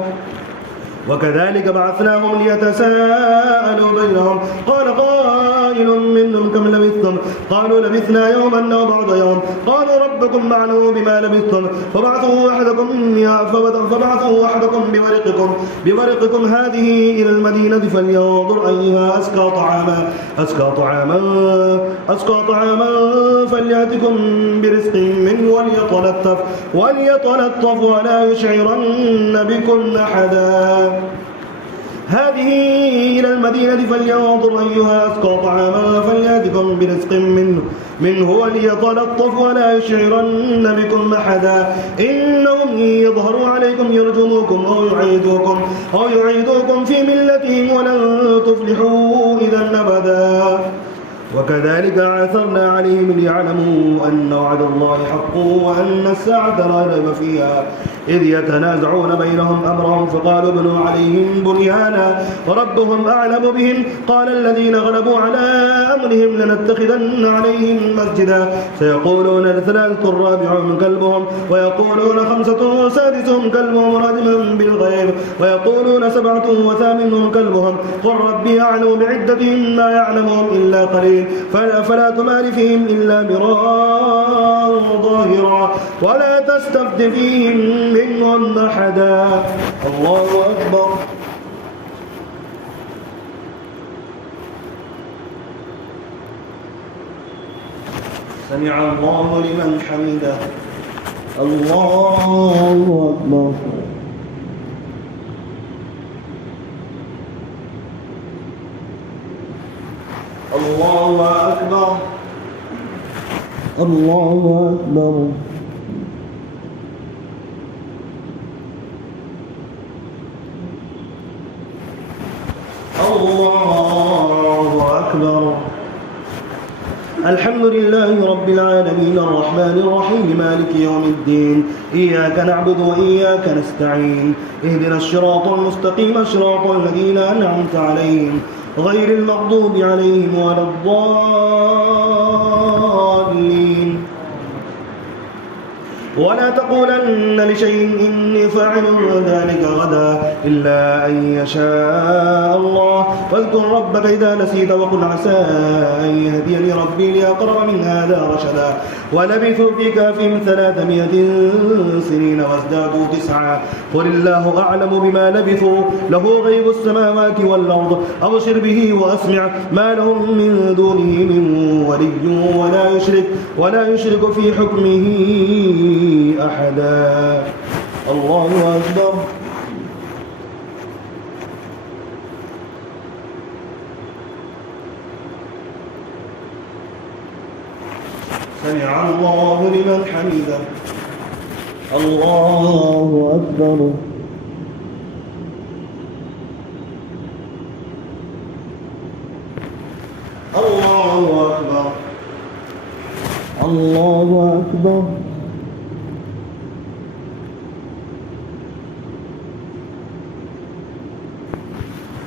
وكذلك بعثناهم ليتساءلوا بينهم قال قائل منهم كم لبثتم قالوا لبثنا يوما أو بعض يوم قالوا ربكم أعلم بما لبثتم فبعثوا أحدكم بورقكم هذه إلى المدينة فلينظر أيها أزكى طعاما فليأتكم برزق منه وليتلطف ولا يشعرن بكم أحدا هذه إلى المدينة فلينظر أيها أزكى طعاما فليأتكم برزق منه وليتلطف ولا يشعرن بكم أحدا إنهم يظهروا عليكم يرجموكم أو يعيدوكم في ملتهم ولن تفلحوا إذا أبدا وكذلك عثرنا عليهم ليعلموا أن وعد الله حق وأن الساعة لا ريب فيها إذ يتنازعون بينهم أمرهم فقالوا ابنوا عليهم بنيانا وربهم أعلم بهم قال الذين غلبوا على أمرهم لنتخذن عليهم مسجدا سيقولون 3 رابعهم كلبهم ويقولون 5 سادسهم كلبهم رجما بالغيب ويقولون 7 وثامنهم كلبهم قل ربي أعلم بعدتهم ما يعلمهم إلا قليل فلا تمار فيهم إلا مراء ظاهرا ولا تستفت فيهم منهم أحدا الله أكبر. سمع الله لمن حمده الله أكبر. الله أكبر الله أكبر. الله أكبر. الحمد لله رب العالمين الرحمن الرحيم مالك يوم الدين إياك نعبد وإياك نستعين اهدنا الصراط المستقيم صراط الذين أنعمت عليهم غير المغضوب عليهم ولا الضالين. ولا تقولن لشيء إني فاعل ذلك غدا إلا أن يشاء الله واذكر ربك إذا نسيت وقل عسى أن يهديني ربي لأقرب من هذا رشدا ولبثوا في كهفهم 300 سنين وازدادوا 9 قل الله أعلم بما لبثوا له غيب السماوات والأرض أبصر به وأسمع ما لهم من دونه من ولي ولا يشرك في حكمه أحدا. الله أكبر. سمع الله لمن حمده. الله أكبر. الله أكبر. الله أكبر.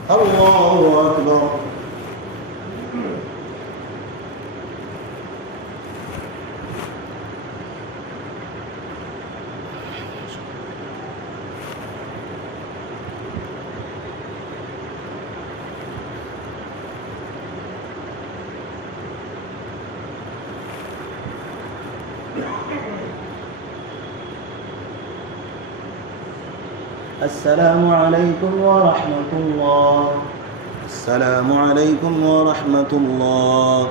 الله أكبر. السلام عليكم ورحمة الله. السلام عليكم ورحمة الله.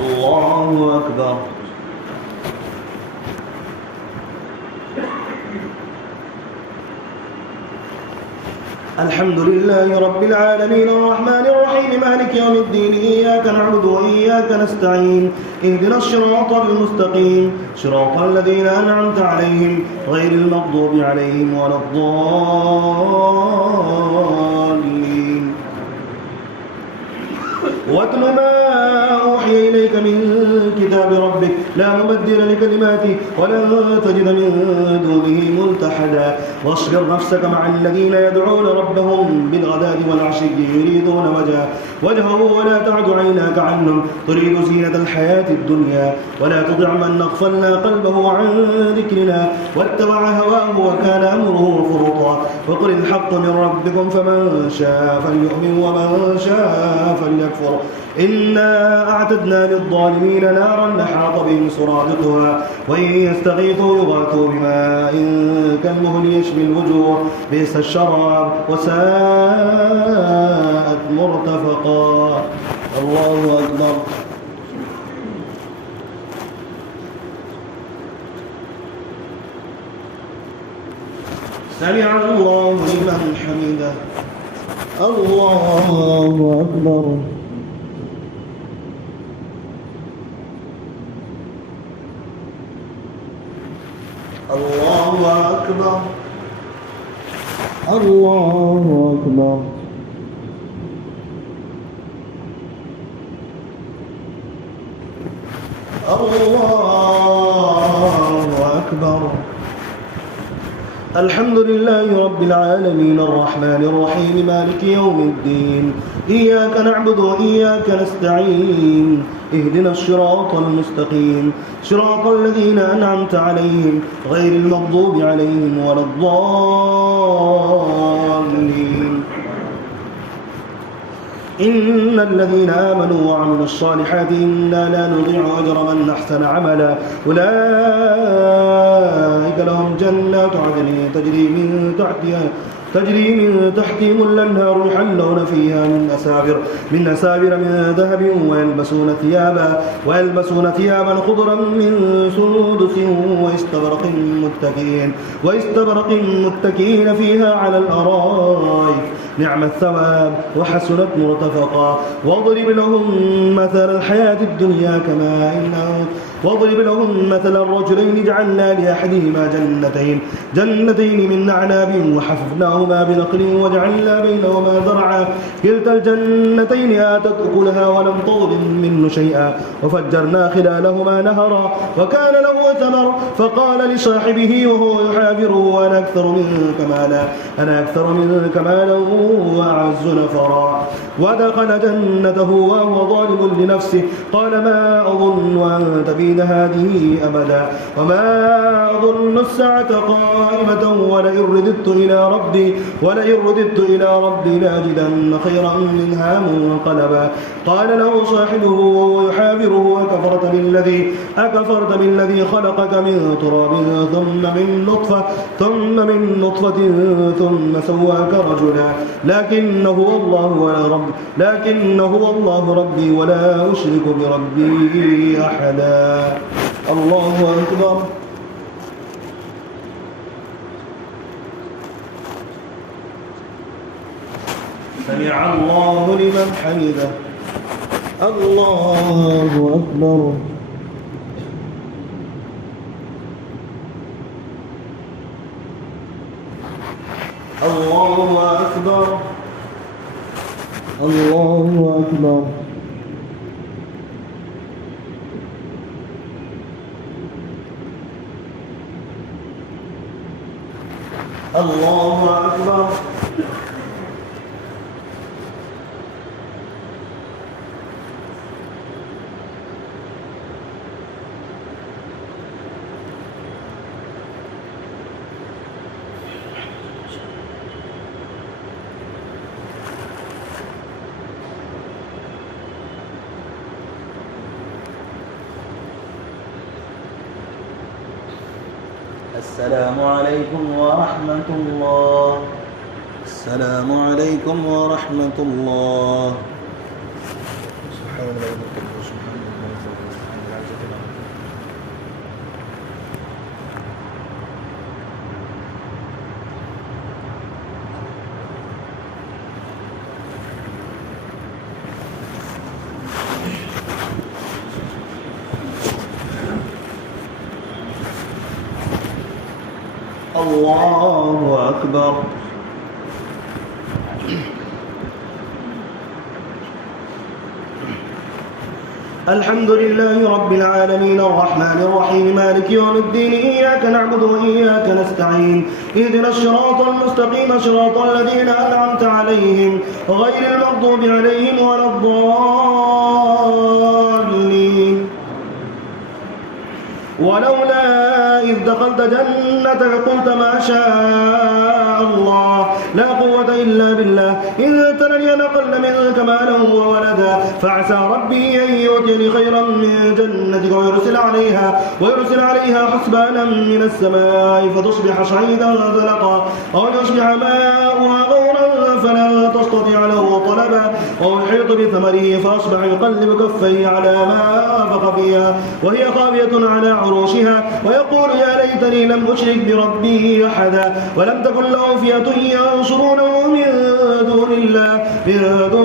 الله أكبر. الحمد لله رب العالمين الرحمن الرحيم مالك يوم الدين إياك نعبد وإياك نستعين اهدنا الصراط المستقيم صراط الذين أنعمت عليهم غير المغضوب عليهم ولا الضالين. واتل ما أوحي إليك من كتاب ربك لا مبدل لكلماته ولن تجد من دونه ملتحدا. واصبر نفسك مع الذين يدعون ربهم بالغداة والعشي يريدون وجهه ولا تعد عيناك عنهم تريد زينة الحياة الدنيا ولا تطع من أغفلنا قلبه عن ذكرنا واتبع هواه وكان أمره فرطا. وقل الحق من ربكم فمن شاء فليؤمن ومن شاء فليكفر. إنا أعتدنا للظالمين نارا أحاط بهم سرادقها وإن يستغيثوا يغاثوا بماء كالمهل يشوي الوجوه بئس الشراب وساءت مرتفقا. الله أكبر. سمع الله لمن حمده. الله أكبر. الله أكبر. الله أكبر. الله أكبر. الحمد لله رب العالمين الرحمن الرحيم مالك يوم الدين إياك نعبد وإياك نستعين اهدنا الصراط المستقيم صراط الذين أنعمت عليهم غير المغضوب عليهم ولا الضالين. إن الذين آمنوا وعملوا الصالحات إنا لا نضيع أجر من أحسن عملا أولئك لهم جنات عدن تجري من تحتهم الأنهار يحلون فيها من أساور من ذهب ويلبسون ثيابا خضرا من سندس واستبرق متكئين فيها على الأرائك نعم الثواب وحسنت مرتفقا. واضرب لهم مثل الحياة الدنيا واضرب لهم مثل الرجلين جعلنا لأحدهما جنتين من أعناب وحففناهما بنخل وجعلنا بينهما زرعا كلتا الجنتين آتت أكلها ولم تظلم منه شيئا وفجرنا خلالهما نهرا وكان له ثمر فقال لصاحبه وهو يحاوره أنا أكثر منك مالا وأعز نفرا. ودخل جنته وهو ظالم لنفسه قال ما أظن أن تبيد هذه أبدا وما أظن الساعة قائمة ولئن رددت إلى ربي لأجدن خيرا منها منقلبا. قال له صاحبه وهو يحاوره أكفرت بالذي خلقك من تراب ثم من نطفة ثم سواك رجلا لكن هو الله ربي ولا أشرك بربي أحدا. الله أكبر. سمع الله لمن حمده. الله أكبر. الله أكبر. الله أكبر. الله أكبر. السلام عليكم ورحمة الله. السلام عليكم ورحمة الله. سبحان الله وبحمده سبحان الله سبحان العزة العظيم. الله أكبر. الحمد لله رب العالمين الرحمن الرحيم مالك يوم الدين إياك نعبد وإياك نستعين اهدنا الصراط المستقيم صراط الذين أنعمت عليهم غير المغضوب عليهم ولا الضالين. ولولا إذ دخلت جنتك قلت ما شاء الله لا قوة إلا بالله إن ترني أقل منك مالا وولدا فعسى ربي أن يؤتيني خيرا من جنتك ويرسل عليها حسبانا من السماء فتصبح صعيدا زلقا أو يصبح ماؤها غورا فلا تستطيع له طلبا أو يحيط بثمره فأصبح يقلب كفيه على ما أنفق فيها وهي خاوية على عروشها ويقول يا ليتني لم أشرك بربي أحدا ولم تكن له فئة ينصرونه من دون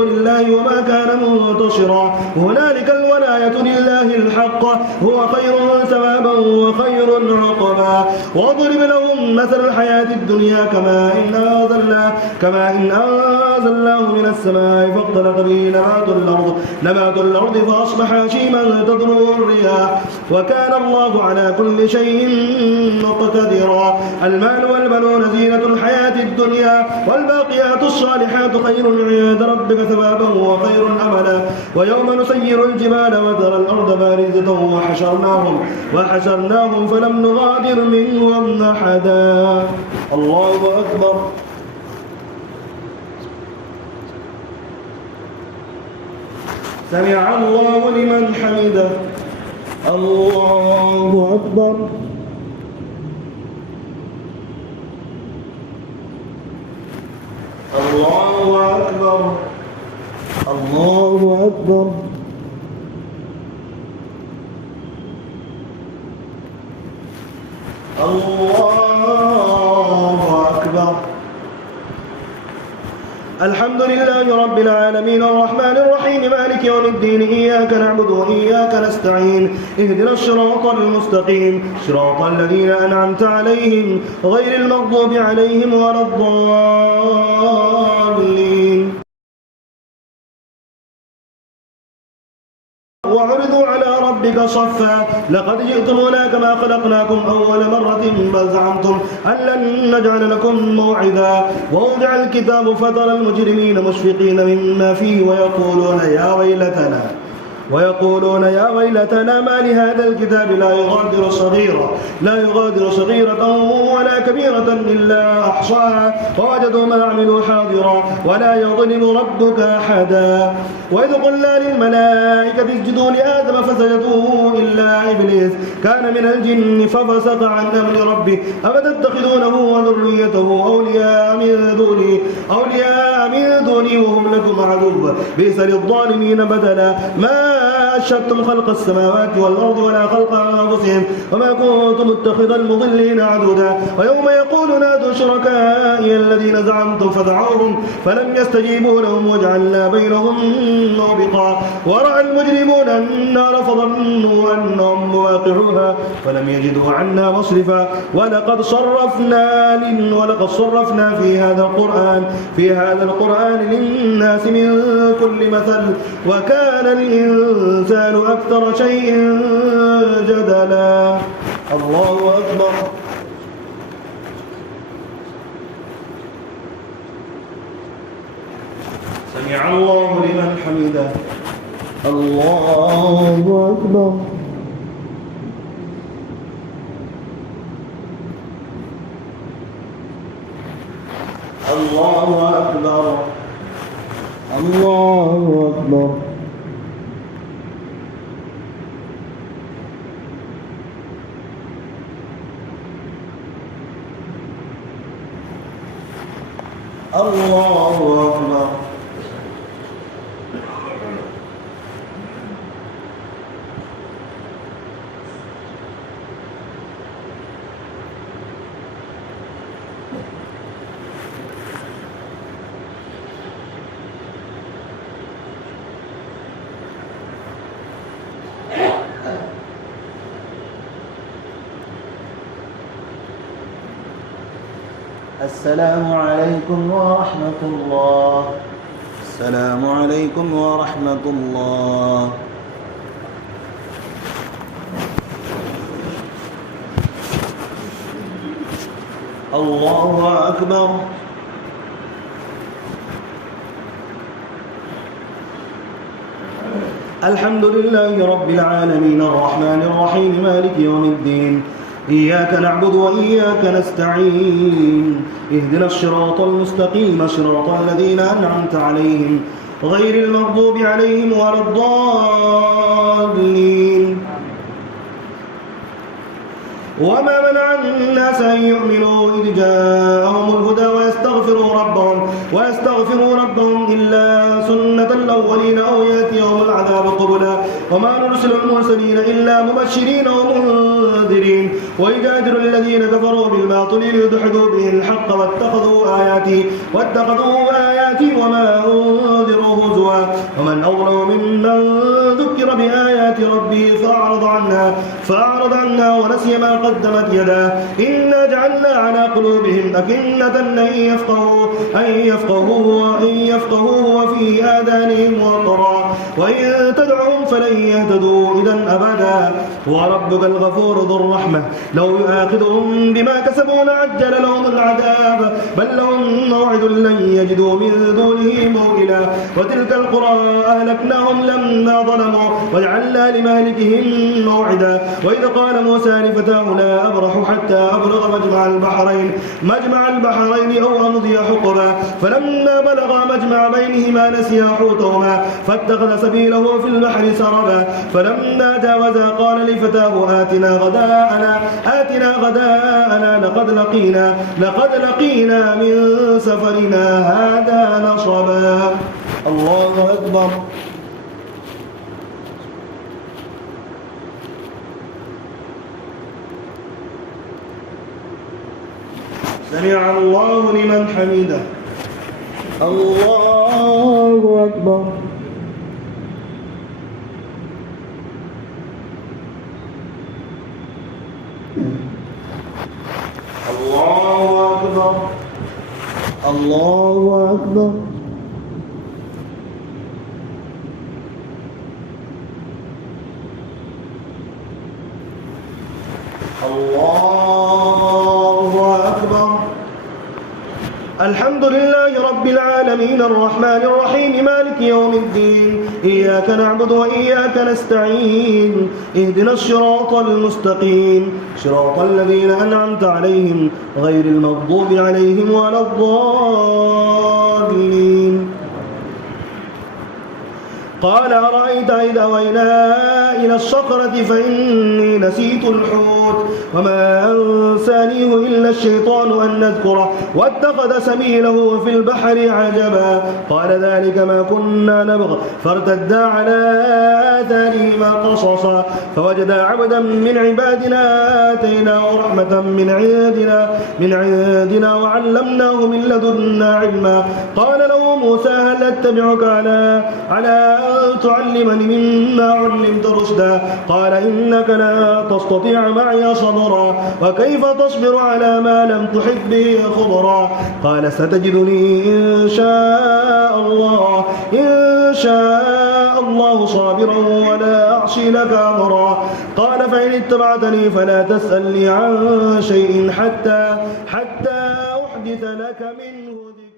الله وما كان منتصرا هنالك الولاية لله الحق هو خير ثوابا وخير عقبا واضرب لهم مثل الحياة الدنيا كما إن أنزلناه من السماء فاختلط به نبات الأرض فأصبح هشيما تذروه الرياح وكان الله على كل شيء مقتدرا. المال والبنون زينة الحياة الدنيا والباقيات الصالحات خير عند ربك ثوابا وخير أملا. ويوم نسير الجبال وترى الأرض بارزة وحشرناهم فلم نغادر منهم أحدا. الله أكبر. سمع الله لمن حمده. الله أكبر. الله أكبر. الله أكبر. الله أكبر. الحمد لله رب العالمين الرحمن الرحيم مالك يوم الدين إياك نعبد وإياك نستعين اهدنا الصراط المستقيم صراط الذين أنعمت عليهم غير المغضوب عليهم ولا الضالين. وعرضوا على ربك صفا لقد جئتمونا كما خلقناكم أول مرة بل زعمتم أن لن نجعل لكم موعدا. ووضع الكتاب فترى المجرمين مشفقين مما فيه ويقولون يا ويلتنا ما لهذا الكتاب لا يغادر صغيرة ولا كبيرة إلا أحصاها ووجدوا ما عملوا حاضرا ولا يظلم ربك أحدا. وإذ قلنا للملائكة اسجدوا لآدم فسجدوا إلا إبليس كان من الجن ففسق عن أمر ربه أفتتخذونه وذريته أولياء من دوني وهم لكم عدو بئس للظالمين بدلا. ما أشهدتم خلق السماوات والأرض ولا خلق أنفسهم أنفسهم وما كنت متخذ المضلين عدودا ويوم يقول نادوا شركائي الذين زعمتم فدعوهم فلم يستجيبوا لهم وجعلنا بينهم موبقا ورأى المجرمون النار فظنوا أنهم مواقعوها فلم يجدوا عنا مصرفا ولقد صرفنا في هذا القرآن للناس من كل مثل وكان الإنسان أكثر شيء جدلا. الله أكبر. سمع الله لمن حمده. الله أكبر. الله أكبر. الله أكبر. الله أكبر. السلام عليكم ورحمة الله. السلام عليكم ورحمة الله. الله أكبر. الحمد لله رب العالمين الرحمن الرحيم مالك يوم الدين إياك نعبد وإياك نستعين اهدنا الصراط المستقيم صراط الذين أنعمت عليهم غير المغضوب عليهم ولا الضالين. وما منع الناس أن يؤمنوا إذ جاءهم الهدى ويستغفروا ربهم إلا سنة الأولين أو يأتيهم العذاب قبلا وما نرسل المرسلين إلا مبشرين ومنذرين ويجادل الذين كفروا بالباطل ليدحضوا به الحق واتخذوا آياتي وما أنذروا هزوا ومن أظلم ممن ذكر بآيات ربه فأعرض عنها ونسي ما قدمت يداه إنا جعلنا على قلوبهم أكنة أن يفقهوه وفي آذانهم وقرا وإن تدعهم فلن يهتدوا إذا أبدا وربك الغفور ذو الرحمة لو يؤاخذهم بما كسبوا لعجل لهم العذاب بل لهم موعد لن يجدوا من دونه موئلا وتلك القرى أهلكناهم لما ظلموا وجعلنا لمهلكهم موعدا وإذ قال موسى لفتاه لا أبرح حتى أبلغ مجمع البحرين أو أمضي حقبا فلما بلغا مجمع بينهما نسيا حوتهما فاتخذ سبيله في البحر سربا فلما جاوزا قال لفتاه آتنا غداءنا لقد لقينا من سفرنا هذا نصبا. الله أكبر. سمع الله لمن حمده. الله أكبر. الله أكبر. الله أكبر. الله أكبر. الحمد لله رب العالمين الرحمن الرحيم مالك يوم الدين إياك نعبد وإياك نستعين اهدنا الصراط المستقيم صراط الذين أنعمت عليهم غير المغضوب عليهم ولا الضالين. قال أرأيت إذ أوينا إلى الصخرة فإني نسيت الحوت الحوت وما أنسانيه إلا الشيطان أن نذكره واتخذ سبيله في البحر عجبا قال ذلك ما كنا نبغ فارتدا على آثارهما قصصا فوجدا عبدا من عبادنا آتيناه رحمة من عندنا وعلمناه من لدنا علما قال له موسى هل أتبعك على أن تعلمني مما علمت رشدا قال إنك لا تستطيع معي صبرا وكيف تصبر على ما لم تحط به خبرا قال ستجدني إن شاء الله صابرا ولا أعصي لك أمرا قال فإن اتبعتني فلا تسألني عن شيء حتى أحدث لك منه ذكرا.